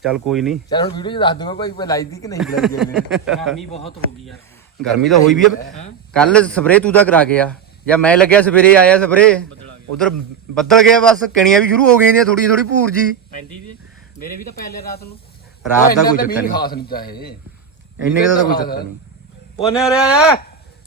ਚੱਲ ਕੋਈ ਨਹੀਂ। ਚਲ ਹੁਣ ਵੀਡੀਓ 'ਚ ਦੱਸ ਦੂੰਗਾ ਭਾਈ ਕੋਈ ਲਾਈ ਦੀ ਕਿ ਨਹੀਂ ਲਾਈ ਜਾਂਦੇ ਗਰਮੀ ਬਹੁਤ ਹੋ ਗਈ ਯਾਰ ਗਰਮੀ ਤਾਂ ਹੋਈ ਵੀ ਆ। ਹਾਂ? ਕੱਲ ਸਪਰੇ ਤੂੰ ਤਾਂ ਕਰਾ ਗਿਆ ਜਾਂ ਮੈਂ ਲੱਗਿਆ ਸਵੇਰੇ ਆਇਆ ਸਪਰੇ ਆ ਉਧਰ ਬੱਦਲ ਗਿਆ ਬਸ ਕਿਣੀਆਂ ਵੀ ਸ਼ੁਰੂ ਹੋ ਗਈਆਂ ਥੋੜੀ ਥੋੜੀ ਭੂਰ ਜੀ। ਪੈਂਦੀ ਵੀ ਮੇਰੇ ਵੀ ਤਾਂ ਪਹਿਲੇ ਰਾਤ ਨੂੰ। ਰਾਤ ਦਾ ਕੋਈ ਚੱਕਰ ਨਹੀਂ। ਖਾਸ ਨਹੀਂ ਚਾਹੇ। ਇੰਨੇ ਕੁ ਦਾ ਤਾਂ ਕੋਈ ਚੱਕਰ ਨਹੀਂ। ਉਹਨੇ ਆਇਆ।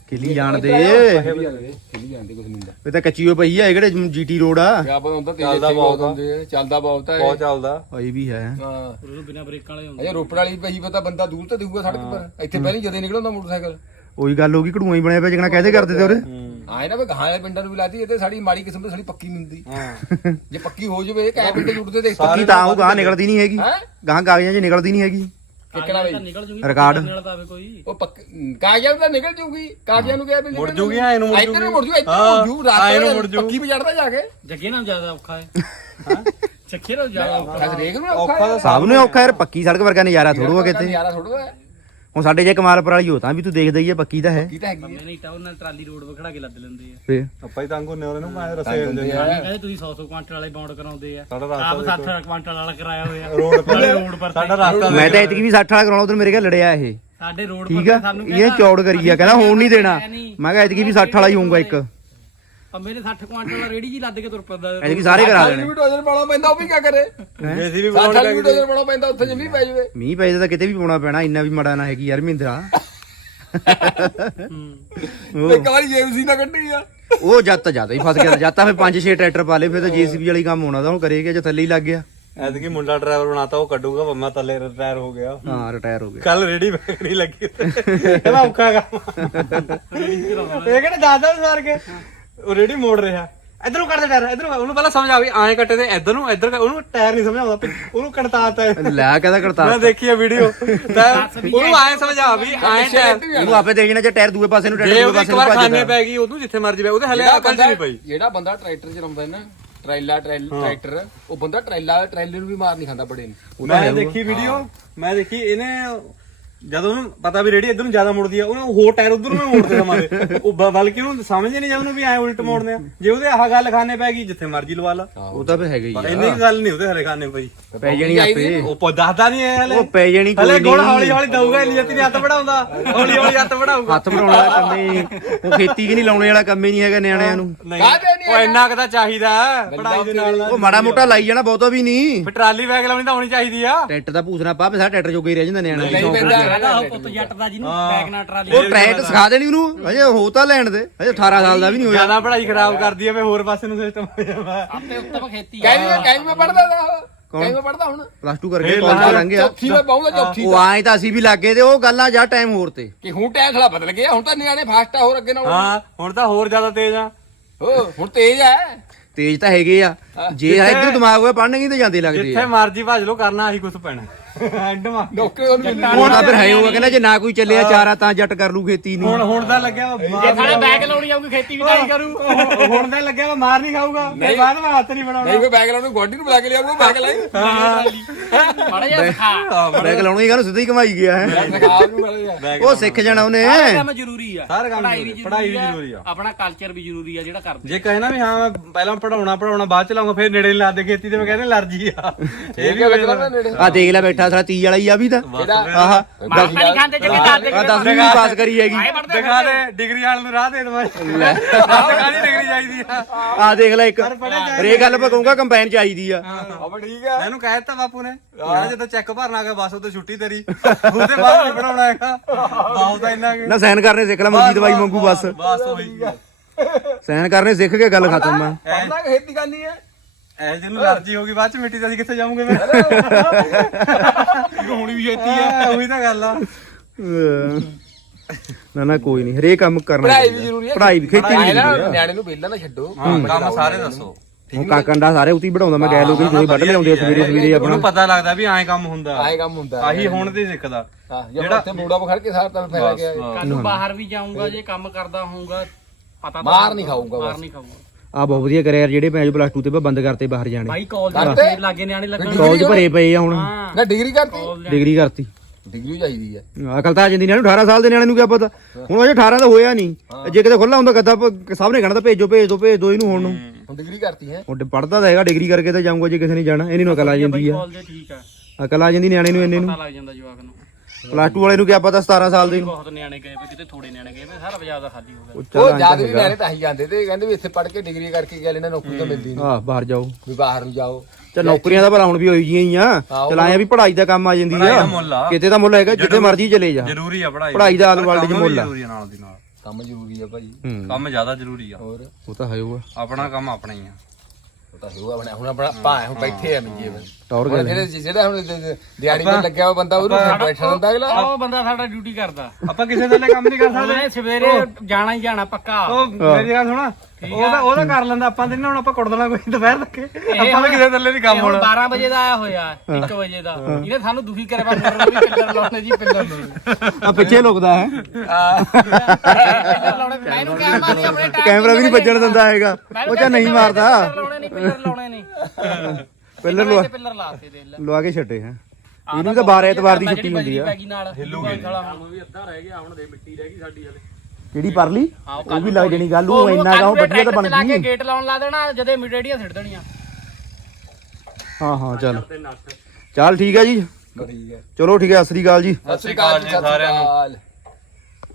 ਕਿਲੀ ਜਾਣ ਦੇ ਖੇਲੀ ਜਾਂਦੇ ਖੇਲੀ ਜਾਂਦੇ ਕੁਝ ਨਹੀਂ ਹੁੰਦਾ। ਇਹ ਤਾਂ ਕੱਚੀ ਹੋ ਪਈ ਆ ਇਹ ਕਿਹੜੇ ਜੀਟੀ ਰੋਡ ਆ? ਕਿਆ ਪਤਾ ਹੁੰਦਾ ਤੇਜ਼ ਚੱਲਦਾ ਇੱਥੇ ਬਹੁਤ। ਹੁੰਦੇ ਆ। ਚੱਲਦਾ ਬਹੁਤ ਆ ਬਹੁਤ। ਚੱਲਦਾ। ਇਹ ਵੀ ਹੈ। ਹਾਂ। ਉਹਨੂੰ ਬਿਨਾ ਬ੍ਰੇਕਾਂ ਵਾਲੇ ਹੁੰਦੇ। ਅਜੇ ਰੋਪੜ ਵਾਲੀ ਪਈ ਪਤਾ ਬੰਦਾ ਦੂਰ ਤੇ ਦਿਖੂਗਾ ਸੜਕ ਪਰ। ਇੱਥੇ ਪਹਿਲਾਂ ਜਦੇ ਨਿਕਲਦਾ ਮੋਟਰਸਾਈਕਲ। ਉਹੀ ਗੱਲ ਹੋ ਗਈ ਕਢੂਆਂ ਹੀ ਬਣਿਆ ਪਿਆ ਜਿਕਣਾ ਕਹਦੇ ਕਰਦੇ ਤੇ ਉਰੇ। ਆਏ ਨਾ ਵੀ ਗਾਹਾਂ ਵਾਲੇ ਪਿੰਡਾਂ ਨੂੰ ਵੀ ਲਾਤੀ ਇਹ ਤੇ ਸਾਡੀ ਮਾੜੀ ਕਿਸਮ ਦੀ ਸਾਡੀ ਪੱਕੀ ਨਹੀਂ ਹੁੰਦੀ। ਹਾਂ। ਜੇ ਪੱਕੀ ਹੋ ਜਾਵੇ ਇਹ ਕੈ ਪਿੰਡ ਜੁੜਦੇ ਦੇਖ ਪੱਕੀ ਤਾਂ ਉਹ ਗਾਂ ਨਿਕਲਦੀ ਨਹੀਂ ਹੈਗੀ। ਹੈ? ਗਾਂ ਕਾਗਜ਼ਾਂ 'ਚ ਨਿਕਲਦੀ ਨਹੀਂ ਹੈਗੀ। ਕਿੱਕਣਾ ਬਈ? ਨਿਕਲ ਜੂਗੀ ਰਿਕਾਰਡ। ਨਾਲ ਤਾਂ ਆਵੇ ਕੋਈ। ਉਹ ਪੱਕ ਕਾਗਜ਼ਾਂ ਤਾਂ ਨਿਕਲ ਜੂਗੀ। ਕਾਗਜ਼ਾਂ ਨੂੰ ਕਿਹਾ ਵੀ ਮੁੜ ਜੂਗੀ, ਐਂ ਨੂੰ ਮੁੜ ਇੱਧਰ ਨੂੰ ਮੁੜ ਜੂ ਇੱਧਰ ਮੁੜ ਜੂ ਰਾਤ ਨੂੰ ਨੂੰ ਮੁੜ ਜੂ। ਪੱਕੀ ਵੀ ਚੜਦਾ ਜਾ ਕੇ। ਜੱਗੇ ਨਾਲ ਜ਼ਿਆਦਾ ਔਖਾ ਹੈ। *laughs* ਹਾਂ ਚੱਕੇ ਨਾਲ ਜ਼ਿਆਦਾ ਔਖਾ। ਨੂੰ ਔਖਾ ਸਭ ਨੂੰ ਔਖਾ ਯਾਰ ਪੱਕੀ ਸੜਕ ਵਰਗਾ ਨਜ਼ਾਰਾ ਥੋੜੂ ਆ ਕਿਤੇ। ਯਾਰਾ ਥੋੜੋ ਹੈ ਹੁਣ ਸਾਡੇ ਜੇ ਕਮਾਲਪੁਰ ਵਾਲੀ ਹੋ ਤਾਂ ਵੀ ਤੂੰ ਦੇਖਦਾ ਹੀ ਹੈ ਪੱਕੀ ਤਾਂ ਹੈ। ਕੀ ਤਾਂ ਹੈਗੀ ਬੰਦੇ ਨਹੀਂ ਤਾਂ ਉਹਨਾਂ ਟਰਾਲੀ ਰੋਡ 'ਤੇ ਖੜਾ ਕੇ ਲੱਦ ਲੈਂਦੇ ਆ। ਫੇ ਆਪਾਂ ਹੀ ਤੰਗ ਹੁੰਨੇ ਉਹਨੇ ਨੂੰ ਮੈਂ ਰਸੇ ਹੁੰਦੇ ਆ। ਕਹਿੰਦੇ ਤੁਸੀਂ 100 100 ਕੁਆਂਟਲ ਵਾਲੇ ਬੌਂਡ ਕਰਾਉਂਦੇ ਆ। ਸਾਡਾ ਆਪ ਰਾਸਤਾ 60 ਕੁਆਂਟਲ ਵਾਲਾ ਕਰਾਇਆ ਹੋਇਆ। ਰੋਡ ਪਰ ਨਾਲੇ ਰੋਡ ਪਰ ਸਾਡਾ ਰਾਸਤਾ ਮੈਂ ਤਾਂ ਇਤਕੀ ਵੀ 60 ਵਾਲਾ ਕਰਾਉਣਾ ਉਧਰ ਮੇਰੇ ਘਰ ਲੜਿਆ ਇਹ। ਸਾਡੇ ਰੋਡ ਠੀਕ ਪਰ ਆ? ਸਾਨੂੰ ਇਹ ਚੌੜ ਕਰੀ ਆ ਕਹਿੰਦਾ ਹੁਣ ਨਹੀਂ ਦੇਣਾ। ਮੈਂ ਕਿਹਾ ਇਤਕੀ ਵੀ 60 ਵਾਲਾ ਹੀ ਹੋਊਗਾ ਇੱਕ। ਨੇ 60 ਕੁਆਂਟਲ ਦਾ ਰੇੜੀ ਜੀ ਲੱਦ ਕੇ ਤੁਰ ਪੈਂਦਾ। ਇਤਕੀ ਸਾਰੇ ਕਰਾ ਦੇਣੇ ਵੀ ਡੋਜ਼ਰ ਪਾਉਣਾ ਪੈਂਦਾ ਉਹ ਵੀ ਕੀ ਕਰੇ? ਜੇਸੀ ਵੀ ਸਾਡਾ ਵੀ ਡੋਜ਼ਰ ਪਾਉਣਾ ਪੈਂਦਾ ਉੱਥੇ ਜੰਮੀ ਪੈ ਜਾਵੇ। ਮੀਂਹ ਪੈ ਤਾਂ ਕਿਤੇ ਵੀ ਪਾਉਣਾ ਪੈਣਾ ਇੰਨਾ ਵੀ ਮੜਾ ਨਾ ਹੈਗੀ ਯਾਰ ਮਹਿੰਦਰਾ। ਹੂੰ। ਇੱਕ ਵਾਰੀ ਜੇਮਸੀ ਨਾ ਕੱਢੀ ਆ। ਉਹ ਜੱਤ ਤਾਂ ਜ਼ਿਆਦਾ ਹੀ ਫਸ ਗਿਆ ਜੱਤ ਤਾਂ ਫੇ 5-6 ਟਰੈਕਟਰ ਪਾ ਲੇ ਫਿਰ ਤਾਂ ਜੀਸੀਬੀ ਵਾਲੀ ਕੰਮ ਹੋਣਾ ਤਾਂ ਹੁਣ ਕਰੇਗਾ ਜੇ ਥੱਲੇ ਹੀ ਲੱਗ ਗਿਆ। ਐਤਕੀ ਮੁੰਡਾ ਡਰਾਈਵਰ ਬਣਾਤਾ ਉਹ ਕੱਢੂਗਾ ਪੰਮਾ ਥੱਲੇ ਰਿਟਾਇਰ ਹੋ ਗਿਆ। ਹਾਂ ਰਿਟਾਇਰ ਹੋ ਗਿਆ। ਕੱਲ ਰੇੜੀ ਨਹੀਂ ਲੱਗੀ। ਕਹਿੰਦਾ ਔਖਾ ਕੰਮ। ਇਹ ਕਿਹੜੇ ਦਾਦਾ ਸਾਰ ਕੇ? ਉਹ ਰੇੜੀ ਮੋੜ ਰਿਹਾ। ਇਧਰ ਨੂੰ ਕੱਢ ਦੇ ਟਾਇਰ ਇਧਰ ਉਹਨੂੰ ਪਹਿਲਾਂ ਸਮਝ ਆਵੇ ਐਂ ਕੱਟੇ ਤੇ ਇਧਰ ਨੂੰ ਇਧਰ ਉਹਨੂੰ ਟਾਇਰ ਨਹੀਂ ਸਮਝ ਆਉਂਦਾ ਪਿ- ਉਹਨੂੰ ਕੜਤਾਤਾ ਲੈ ਕਹਿੰਦਾ ਕਰਤਾ। ਮੈਂ ਦੇਖੀ ਆ ਵੀਡੀਓ। ਤਾਂ ਉਹਨੂੰ ਐਂ ਸਮਝਾ ਵੀ ਐਂ ਟਾਇਰ। ਇਹਨੂੰ ਆਪੇ ਦੇਖ ਜਣਾ ਜੇ ਟਾਇਰ ਦੂਏ ਪਾਸੇ ਨੂੰ ਟਰੈਕਟਰ ਦੂਏ ਪਾਸੇ ਇੱਕ ਨੂੰ ਵਾਰ ਖਾਨੇ ਭੱਜਦਾ ਪੈ ਗਈ ਉਹਨੂੰ ਜਿੱਥੇ ਮਰਜ਼ੀ ਪੈ ਉਹਦੇ ਹਲੇ ਅਕਲ ਨਹੀਂ ਪਈ। ਜਿਹੜਾ ਬੰਦਾ ਟਰੈਕਟਰ ਚਲਾਉਂਦਾ ਹੈ ਨਾ ਟਰੈਲਾ ਟਰੈਲ ਟਰੈਕਟਰ ਉਹ ਬੰਦਾ ਟਰੈਲਾ ਟਰੈਲੇ ਨੂੰ ਵੀ ਮਾਰ ਨਹੀਂ ਖਾਂਦਾ ਬੜੇ ਨੂੰ। ਮੈਂ ਦੇਖੀ ਵੀਡੀਓ ਮੈਂ ਦੇਖੀ ਇਹਨੇ ਜਦੋਂ ਉਹਨੂੰ ਪਤਾ ਵੀ ਰੇੜੀ ਇਧਰ ਨੂੰ ਜ਼ਿਆਦਾ ਮੁੜਦੀ ਆ ਉਹਨੇ ਹੋਰ ਟਾਇਰ ਉਧਰ ਨੂੰ ਮੋੜਦੇ ਸਮਾਂ *laughs* ਉਹ ਬ- ਬਲਕਿ ਉਹਨੂੰ ਸਮਝ ਹੀ ਨਹੀਂ ਜਾ ਉਹਨੂੰ ਵੀ ਐ ਉਲਟ ਮੋੜਨੇ ਆ। ਜੇ ਉਹਦੇ ਆਹ ਗੱਲ ਖਾਣੇ ਪੈ ਗਈ ਜਿੱਥੇ ਮਰਜ਼ੀ ਲਵਾ ਲਾ। ਉਹ ਤਾਂ ਫੇ ਹੈਗਾ ਹੀ ਆ। ਇੰਨੀ ਕੁ ਗੱਲ ਨਹੀਂ ਉਹਦੇ ਹਲੇ ਖਾਣੇ ਪਈ ਪੈ ਜਾਣੀ ਆਪੇ। ਉਹ ਪ- ਦੱਸਦਾ ਨਹੀਂ ਐ ਹਲੇ। ਉਹ ਪੈ ਜਾਣੀ ਹਲੇ ਕੋਈ ਗੋਲ ਨਹੀਂ। ਹੌਲੀ ਹੌਲੀ ਦਊਗਾ ਇਲੀਅਤ ਨਹੀਂ ਹੱਥ ਵੜਾਉਂਦਾ। ਹੌਲੀ ਹੌਲੀ ਹੱਥ ਵੜਾਊਗਾ। ਹੱਥ ਬਣਾਉਣ ਵਾਲਾ ਕੰਮ ਹੀ ਉਹ ਖੇਤੀ ਕਿ ਨਹੀਂ ਲਾਉਣੇ ਵਾਲਾ ਕੰਮ ਹੀ ਨਹੀਂ ਹੈਗਾ ਨਿਆਣਿਆਂ ਨੂੰ। ਨਹੀਂ। ਕਾਹਦੇ ਨਹੀਂ ਉਹ ਇੰਨਾ ਕੁ ਤਾਂ ਚਾਹੀਦਾ ਪੜਾਈ ਦੇ ਨਾਲ ਉਹ ਮਾੜਾ ਮੋਟਾ ਲਾਈ ਜਾਣਾ ਬਹੁਤਾ ਵੀ ਨਹੀਂ। ਫਿਰ ਟਰਾਲੀ ਬੈਗ ਲਾਉਣੀ ਤਾਂ ਹੋਣੀ ਚਾਹੀਦੀ ਆ। ਟਰੈਕਟਰ ਦਾ ਭੂਸਣਾ ਪਾ ਸਾਰਾ ਟਰੈਕਟਰ ਜੋਗੇ ਹੀ ਰਹਿ ਜਾਂਦਾ ਨਿਆਣਾ ਨਹੀਂ ਪੈਂਦਾ ਕਹਿੰਦਾ ਉਹ ਪੁੱਤ ਜੱਟ ਦਾ ਜਿਹਨੂੰ ਬੈਕ ਨਾਲ ਟਰਾਲੀ ਉਹ ਟਰੈਕ ਸਿਖਾ ਦੇਣੀ ਉਹਨੂੰ। ਅਜੇ ਹੋ ਤਾਂ ਲੈਣ ਦੇ। ਅਜੇ 18 ਸਾਲ ਦਾ ਵੀ ਨਹੀਂ ਹੋਇਆ। ਜ਼ਿਆਦਾ ਪੜਾਈ ਖਰਾਬ ਕਰਦੀ ਆ ਫੇ ਹੋਰ ਪਾਸੇ ਨੂੰ ਸਿਸਟਮ ਹੋ ਆਪੇ ਉੱਤਮ ਖੇਤੀ ਕਹਿ ਵੀ ਕਹਿ ਵੀ ਮੈਂ ਪੜਦਾ ਦਾ ਕਹਿ ਮੈਂ ਪੜਦਾ ਹੁਣ। ਪਲੱਸ 2 ਕਰਕੇ ਕਾਲਜ ਲੰਘ ਗਿਆ। ਚੌਥੀ ਮੈਂ ਪਾਉਂਦਾ ਚੌਥੀ ਉਹ ਆਏ ਤਾਂ ਅਸੀਂ ਵੀ ਲੱਗੇ ਤੇ ਉਹ ਗੱਲਾਂ ਜਾਂ ਟਾਈਮ ਹੋਰ ਤੇ। ਕਿ ਹੁਣ ਟਾਈਮ ਥੋੜਾ ਬਦਲ ਗਿਆ ਹੁਣ ਤਾਂ ਨਿਆਣੇ ਫਾਸਟ ਆ ਹੋਰ ਅੱਗੇ ਨਾਲ। ਹਾਂ ਹੁਣ ਤਾਂ ਹੋਰ ਜ਼ਿਆਦਾ ਤੇਜ਼ ਆ। ਹੋ ਹੁਣ ਤੇਜ਼ ਆ। ਤੇਜ਼ ਤਾਂ ਹੈਗੇ ਆ। ਜੇ ਇੱਧਰ ਦਿਮਾਗ ਹੋਇਆ ਪੜਨਗੇ ਤਾਂ ਜਾਂਦੇ ਲੱਗਦੇ ਜਿੱਥੇ ਮਰਜ਼ੀ ਭੱਜ ਲੋ ਕਰਨਾ ਆਹੀ ਕੁਝ ਪੈਣਾ। ਉਹਨੂੰ ਹੁਣ ਤਾਂ ਫਿਰ ਹੈ ਉਹ ਕਹਿੰਦਾ ਜੇ ਨਾ ਕੋਈ ਚੱਲਿਆ ਚਾਰਾ ਤਾਂ ਜੱਟ ਕਰ ਲੂ ਖੇਤੀ ਨੂੰ। ਹੁਣ ਹੁਣ ਤਾਂ ਲੱਗਿਆ ਵਾ ਜੇ ਮਾਰ ਸਾਡੇ ਬੈਕ ਲਾਉਣੀ ਆਊਗੀ ਖੇਤੀ ਵੀ ਤਾਂ ਹੀ ਕਰੂ। ਹੁਣ ਤਾਂ ਲੱਗਿਆ ਵਾ ਮਾਰ ਨਹੀਂ ਖਾਊਗਾ। ਫਿਰ ਬਾਅਦ ਵਿੱਚ ਹੱਥ ਨਹੀਂ ਬਣਾਉਣਾ। ਨਹੀਂ ਕੋਈ ਬੈਕਗ੍ਰਾਉਂਡ ਨੂੰ ਗੋਡੀ ਨੂੰ ਬੁਲਾ ਕੇ ਲਿਆਊਗਾ ਬੈਕ ਲਾਈ। ਮਾੜਾ ਜਿਹਾ ਸਿਖਾ। ਬੈਗ ਲਾਉਣਾ ਹੀ ਕਹਿੰਦਾ ਸਿੱਧਾ ਹੀ ਕਮਾਈ ਗਿਆ ਹੈ। ਦਿਖਾ ਉਹਨੂੰ ਮਾੜਾ ਜਿਹਾ। ਉਹ ਸਿੱਖ ਜਾਣਾ ਉਹਨੇ। ਕੰਮ ਜ਼ਰੂਰੀ ਆ। ਸਾਰਾ ਕੰਮ ਪੜ੍ਹਾਈ ਜ਼ਰੂਰੀ, ਪੜ੍ਹਾਈ ਵੀ ਜ਼ਰੂਰੀ ਆ। ਆਪਣਾ ਕਲਚਰ ਵੀ ਜ਼ਰੂਰੀ ਆ ਜਿਹੜਾ ਕਰਦੇ ਜੇ ਕਹੇ ਨਾ ਵੀ ਹਾਂ ਮੈਂ ਪਹਿਲਾਂ ਪੜਾਉਣਾ ਪੜਾਉਣਾ ਬਾਅਦ ਚ ਲਾਉਂਗਾ ਫਿਰ ਨੇੜੇ ਨੀ ਲਾ ਦੇ ਖੇਤੀ ਤੇ ਮੈਂ ਕਹਿੰਦਾ ਅਲਰਜੀ ਆ। ਇਹ ਵੀ ਨੇੜੇ ਆ ਦੇਖ ਲੈ ਬੈਠਾ ਸਾਰਾ 30 ਵਾਲਾ ਹੀ ਆ ਵੀ ਤਾਂ ਆਹ ਮਾਰਕਾ ਨਹੀਂ ਖਾਂਦੇ ਜਿਹੜੇ ਦਾਦੇ ਆ 10ਵੀਂ ਵੀ ਪਾਸ ਕਰੀ ਹੈਗੀ ਦਿਖਾ ਦੇ ਡਿਗਰੀ ਵਾਲ ਨੂੰ ਰਾਹ ਦੇ ਦਵਾਈ ਦਿਖਾ ਦੀ ਡਿਗਰੀ ਚਾਹੀਦੀ ਆ ਆ ਦੇਖ ਲੈ ਇੱਕ ਰੇ ਗੱਲ ਮੈਂ ਕਹੂੰਗਾ ਕੰਬਾਈਨ ਚਾਹੀਦੀ ਆ ਅਬ ਠੀਕ ਆ ਮੈਨੂੰ ਕਹਿ ਦਿੱਤਾ ਬਾਪੂ ਨੇ ਯਾਰ ਜਦੋਂ ਚੈੱਕ ਭਰਨ ਆ ਗਿਆ ਬਸ ਉਦੋਂ ਛੁੱਟੀ ਤੇਰੀ ਉਹਦੇ ਬਾਅਦ ਨਹੀਂ ਪੜਾਉਣਾ ਹੈਗਾ ਆ ਇੰਨਾ ਨਾ ਸਾਈਨ ਕਰਨੇ ਸਿੱਖ ਲੈ ਮੰਗੀ ਦਵਾਈ ਮੰਗੂ ਬਸ ਬਸ ਉਹੀ ਸਾਈਨ ਕਰਨੇ ਸਿੱਖ ਕੇ ਗੱਲ ਖਤਮ ਆ ਪੜਨਾ ਖੇਤੀ ਕਰਨੀ ਹੈ ਐ ਜਿਹਨੂੰ ਅਲਰਜੀ ਹੋ ਗਈ ਬਾਅਦ ਚ ਮਿੱਟੀ ਤੇ ਅਸੀਂ ਕਿੱਥੇ ਜਾਵਾਂਗੇ ਮੈਂ ਹੋਣੀ ਵੀ ਛੇਤੀ ਆ ਉਹੀ ਤਾਂ ਗੱਲ ਆ। ਨਾ ਨਾ ਕੋਈ ਨਹੀਂ ਹਰੇਕ ਕੰਮ ਕਰਨਾ ਪੜਾਈ ਵੀ। ਜ਼ਰੂਰੀ ਹੈ। ਪੜ੍ਹਾਈ ਵੀ ਖੇਤੀ ਵੀ ਜ਼ਰੂਰੀ ਆ। ਨਿਆਣੇ ਨੂੰ ਵਿਹਲਾ ਨਾ ਛੱਡੋ। ਕੰਮ ਸਾਰੇ ਦੱਸੋ। ਹੁਣ ਕਾਕਣ ਦਾ ਸਾਰੇ ਉਤੀ ਵਧਾਉਂਦਾ ਮੈਂ ਗਏ ਲੋਕੀ ਕੋਈ ਵੱਢ ਲਿਆਉਂਦੇ ਆ ਸਵੇਰੇ ਸਵੇਰੇ ਆਪਣਾ। ਉਹਨੂੰ ਪਤਾ ਲੱਗਦਾ ਵੀ ਐਂ ਕੰਮ ਹੁੰਦਾ। ਆਏ ਕੰਮ ਹੁੰਦਾ ਆਹੀ ਹੁਣ ਤੇ ਸਿੱਖਦਾ ਹਾਂ ਜਿਹੜਾ ਉੱਥੇ ਮੋੜਾ ਪਖੜ ਕੇ ਸਾਰ ਤਾਂ ਫੈਲਾ ਗਿਆ ਕੱਲ ਨੂੰ ਬਾਹਰ ਵੀ ਜਾਊਂਗਾ ਜੇ ਕੰਮ ਕਰਦਾ ਹੋਊਗਾ ਪਤਾ ਤਾਂ ਮਾਰ ਨਹੀਂ ਖਾਊਗਾ ਮਾਰ ਨਹੀਂ ਖਾਊਗਾ। ਆ ਬਹੁਤ ਵਧੀਆ ਕਰਿਆ ਯਾਰ ਜਿਹੜੇ ਮੈਚ ਪਲੱਸ 2 ਤੇ ਬੰਦ ਕਰਤੇ ਬਾਹਰ ਜਾਣੇ। ਕਾਲਜ ਕਰਦੇ? ਦੇ ਲਾਗੇ ਨਿਆਣੇ ਲੱਗਣ ਕਾਲਜ ਭਰੇ ਪਏ ਆ ਹੁਣ। ਹਾਂ। ਨਾ ਡਿਗਰੀ ਕਰਤੀ? ਡਿਗਰੀ ਕਰਤੀ। ਡਿਗਰੀ ਚਾਹੀਦੀ ਹੈ ਅਕਲ ਤਾਂ ਆ ਜਾਂਦੀ ਨਿਆਣੇ ਨੂੰ 18 ਸਾਲ ਦੇ ਨਿਆਣੇ ਨੂੰ ਕੀ ਪਤਾ? ਹੁਣ ਅਜੇ 18 ਦਾ ਹੋਇਆ ਨਹੀਂ। ਜੇ ਕਿਤੇ ਖੁੱਲਾ ਹੁੰਦਾ ਗੱਦਾ ਪ- ਸਭ ਨੇ ਕਹਿਣਾ ਤਾਂ ਭੇਜੋ ਭੇਜ ਦੋ ਭੇਜ ਦੋ ਇਹਨੂੰ ਹੁਣ। ਨੂੰ ਹੁਣ ਡਿਗਰੀ ਕਰਤੀ ਹੈ। ਹੁਣ ਪੜਦਾ ਤਾਂ ਹੈਗਾ ਡਿਗਰੀ ਕਰਕੇ ਤਾਂ ਜਾਊਂਗਾ ਜੇ ਕਿਸੇ ਨੇ ਜਾਣਾ। ਇਹਨੀ ਨੂੰ ਅਕਲ ਆ ਜਾਂਦੀ ਆ। ਕਾਲਜ ਠੀਕ ਆ। ਅਕਲ ਆ ਜਾਂਦੀ ਨਿਆਣੇ ਨੂੰ ਇੰਨੇ ਨੂੰ। ਪਤਾ ਲੱਗ ਜਾਂਦਾ ਜਵਾਕ ਨੂੰ। ਪਲੱਸ 2 ਵਾਲੇ ਨੂੰ ਕੀ ਪਤਾ 17 ਸਾਲ ਦੇ ਨੂੰ? ਬਹੁਤ ਨਿਆਣੇ ਗਏ ਵੇ ਕਿਤੇ ਥੋੜੇ ਨਿਆਣੇ ਗਏ ਵੇ ਸਾਰਾ ਬਾਜ਼ਾਰ ਦਾ ਖਾਲੀ ਹੋ ਗਿਆ। ਉਹ ਚੱਲ ਉਹ ਤਾਂ ਜਦ ਵੀ ਤਾਂ ਹੀ ਜਾਂਦੇ ਤੇ ਕਹਿੰਦੇ ਵੀ ਇੱਥੇ ਪੜ੍ਹ ਕੇ ਡਿਗਰੀ ਕਰਕੇ ਗੱਲ ਇਹਨਾਂ ਨੌਕਰੀ ਤਾਂ ਮਿਲਦੀ ਨਹੀਂ ਆਹ ਬਾਹਰ ਜਾਓ। ਵੀ ਬਾਹਰ ਨੂੰ ਜਾਓ। ਚਾ ਨੌਕਰੀਆਂ ਦਾ ਭਲਾ ਹੁਣ ਵੀ ਹੋਈ ਜੀਆਂ ਹੀ ਆ। ਚਲਾਇਆ ਵੀ ਪੜ੍ਹਾਈ ਦਾ ਕੰਮ ਆ ਜਾਂਦੀ ਪੜ੍ਹਾਈ ਆ ਦਾ ਮੁੱਲ ਆ। ਕਿਤੇ ਦਾ ਮੁੱਲ ਹੈਗਾ ਜਿੱਥੇ ਮਰਜ਼ੀ ਚਲੇ ਜਾ। ਜ਼ਰੂਰੀ ਆ ਪੜ੍ਹਾਈ ਪੜ੍ਹਾਈ ਦਾ ਆਲ ਵਰਲਡ 'ਚ ਮੁੱਲ ਆ। ਜ਼ਰੂਰੀ ਆ ਨਾਲ ਦੀ ਨਾਲ। ਕੰਮ ਜ਼ਰੂਰੀ ਆ ਭਾਈ। ਹੂੰ। ਕੰਮ ਜ਼ਿਆਦਾ ਜ਼ਰੂਰੀ ਆ। ਹੋਰ? ਉਹ ਤਾਂ ਹੈ ਉਹ ਆਪਣਾ ਕੰਮ ਆਪਣਾ ਹੀ ਆ। ਉਹ ਤਾਂ ਹੋਊਗਾ ਬਣਾ ਹੁਣ ਆਪਣਾ ਭਾਂ ਹੁਣ ਬੈਠੇ ਆ ਮੰਜੇ ਵਿੱਚ ਟੌਰ ਹੁਣ ਗੱਲ ਜਿਹੜੇ ਜਿਹੜਾ ਹੁਣ ਦਿਹਾੜੀ ਤੇ ਲੱਗਿਆ ਹੋਇਆ ਬੰਦਾ ਉਹਨੂੰ ਬੈਠਾ ਹੁੰਦਾ ਅਗਲਾ? ਉਹ ਬੰਦਾ ਸਾਡਾ ਡਿਊਟੀ ਕਰਦਾ। ਆਪਾਂ ਕਿਸੇ ਵੇਲੇ ਕੰਮ ਨਹੀਂ ਕਰ ਸਕਦੇ। ਉਹਨੇ ਸਵੇਰੇ ਜਾਣਾ ਹੀ ਜਾਣਾ ਪੱਕਾ। ਉਹ ਮੇਰੀ ਗੱਲ ਸੁਣਾ। ਉਹਦਾ ਉਹਦਾ ਕਰ ਲੈਂਦਾ। ਆਪਾਂ ਤੇ ਨਾ ਹੁਣ ਆਪਾਂ ਕੁੱਟ ਦੇਣਾ ਕੋਈ ਦੁਪਹਿਰ ਤੱਕ। ਆਪਾਂ ਤਾਂ ਕਿਸੇ ਥੱਲੇ ਨਹੀਂ ਕੰਮ ਹੁਣ ਹੋਣਾ। 12 ਵਜੇ ਦਾ ਆਇਆ ਹੋਇਆ 1 ਵਜੇ ਦਾ। ਇਹਨੇ ਸਾਨੂੰ ਦੁਖੀ ਕਰਿਆ ਵਾ ਮੋਟਰ ਵੀ ਪਿੱਲਰ ਲਾਉਣੇ ਜੀ ਪਿੱਲਰ ਲਾਉਣੇ। ਆ ਪਿੱਛੇ ਲੁਕਦਾ ਹੈ। ਕੈਮਰਾ ਵੀ ਨਹੀਂ ਵੱਜਣ ਦਿੰਦਾ ਹੈਗਾ। ਉਹ ਚਾ ਨਹੀਂ ਮਾਰਦਾ। ਲਾਉਣੇ ਨਹੀਂ ਪਿੱਲਰ ਲਾਉਣੇ ਨਹੀਂ ਪਿੱਲਰ ਲਵਾ ਪਿੱਲਰ ਲਾਤੇ ਦੇ ਲੈ ਲਵਾ ਕੇ ਛੱਡੇ ਹੈ। ਇਹਨੂੰ ਤਾਂ 12 ਐਤਵਾਰ ਦੀ ਛੁੱਟੀ ਹੁੰਦੀ ਆ। ਨਾਲ ਹਿੱਲੂਗੀ। ਹੁਣ ਵੀ ਅੱਧਾ ਰਹਿ ਗਿਆ ਹੁਣ ਦੇ ਮਿੱਟੀ ਰਹਿ ਗਈ ਸਾਡੀ ਹਲੇ। ਕਿਹੜੀ ਪਰਲੀ? ਉਹ ਵੀ ਲੱਗ ਜਣੀ ਗੱਲ ਉਹ ਇੰਨਾ ਕਾ ਵਧੀਆ ਤਾਂ ਬਣ ਲਾ ਕੇ ਗਈ। ਗੇਟ ਲਾਉਣ ਲਾ ਦੇਣਾ ਜਦੇ ਮਿਡੇੜੀਆਂ ਸਿੱਟ ਦੇਣੀਆਂ। ਹਾਂ ਹਾਂ ਚੱਲ। ਚੱਲ ਠੀਕ ਹੈ ਜੀ। ਠੀਕ ਹੈ। ਚਲੋ ਠੀਕ ਹੈ ਸਤਿ ਸ੍ਰੀ ਅਕਾਲ ਜੀ। ਸਤਿ ਸ੍ਰੀ ਅਕਾਲ ਜੀ ਸਾਰਿਆਂ ਨੂੰ।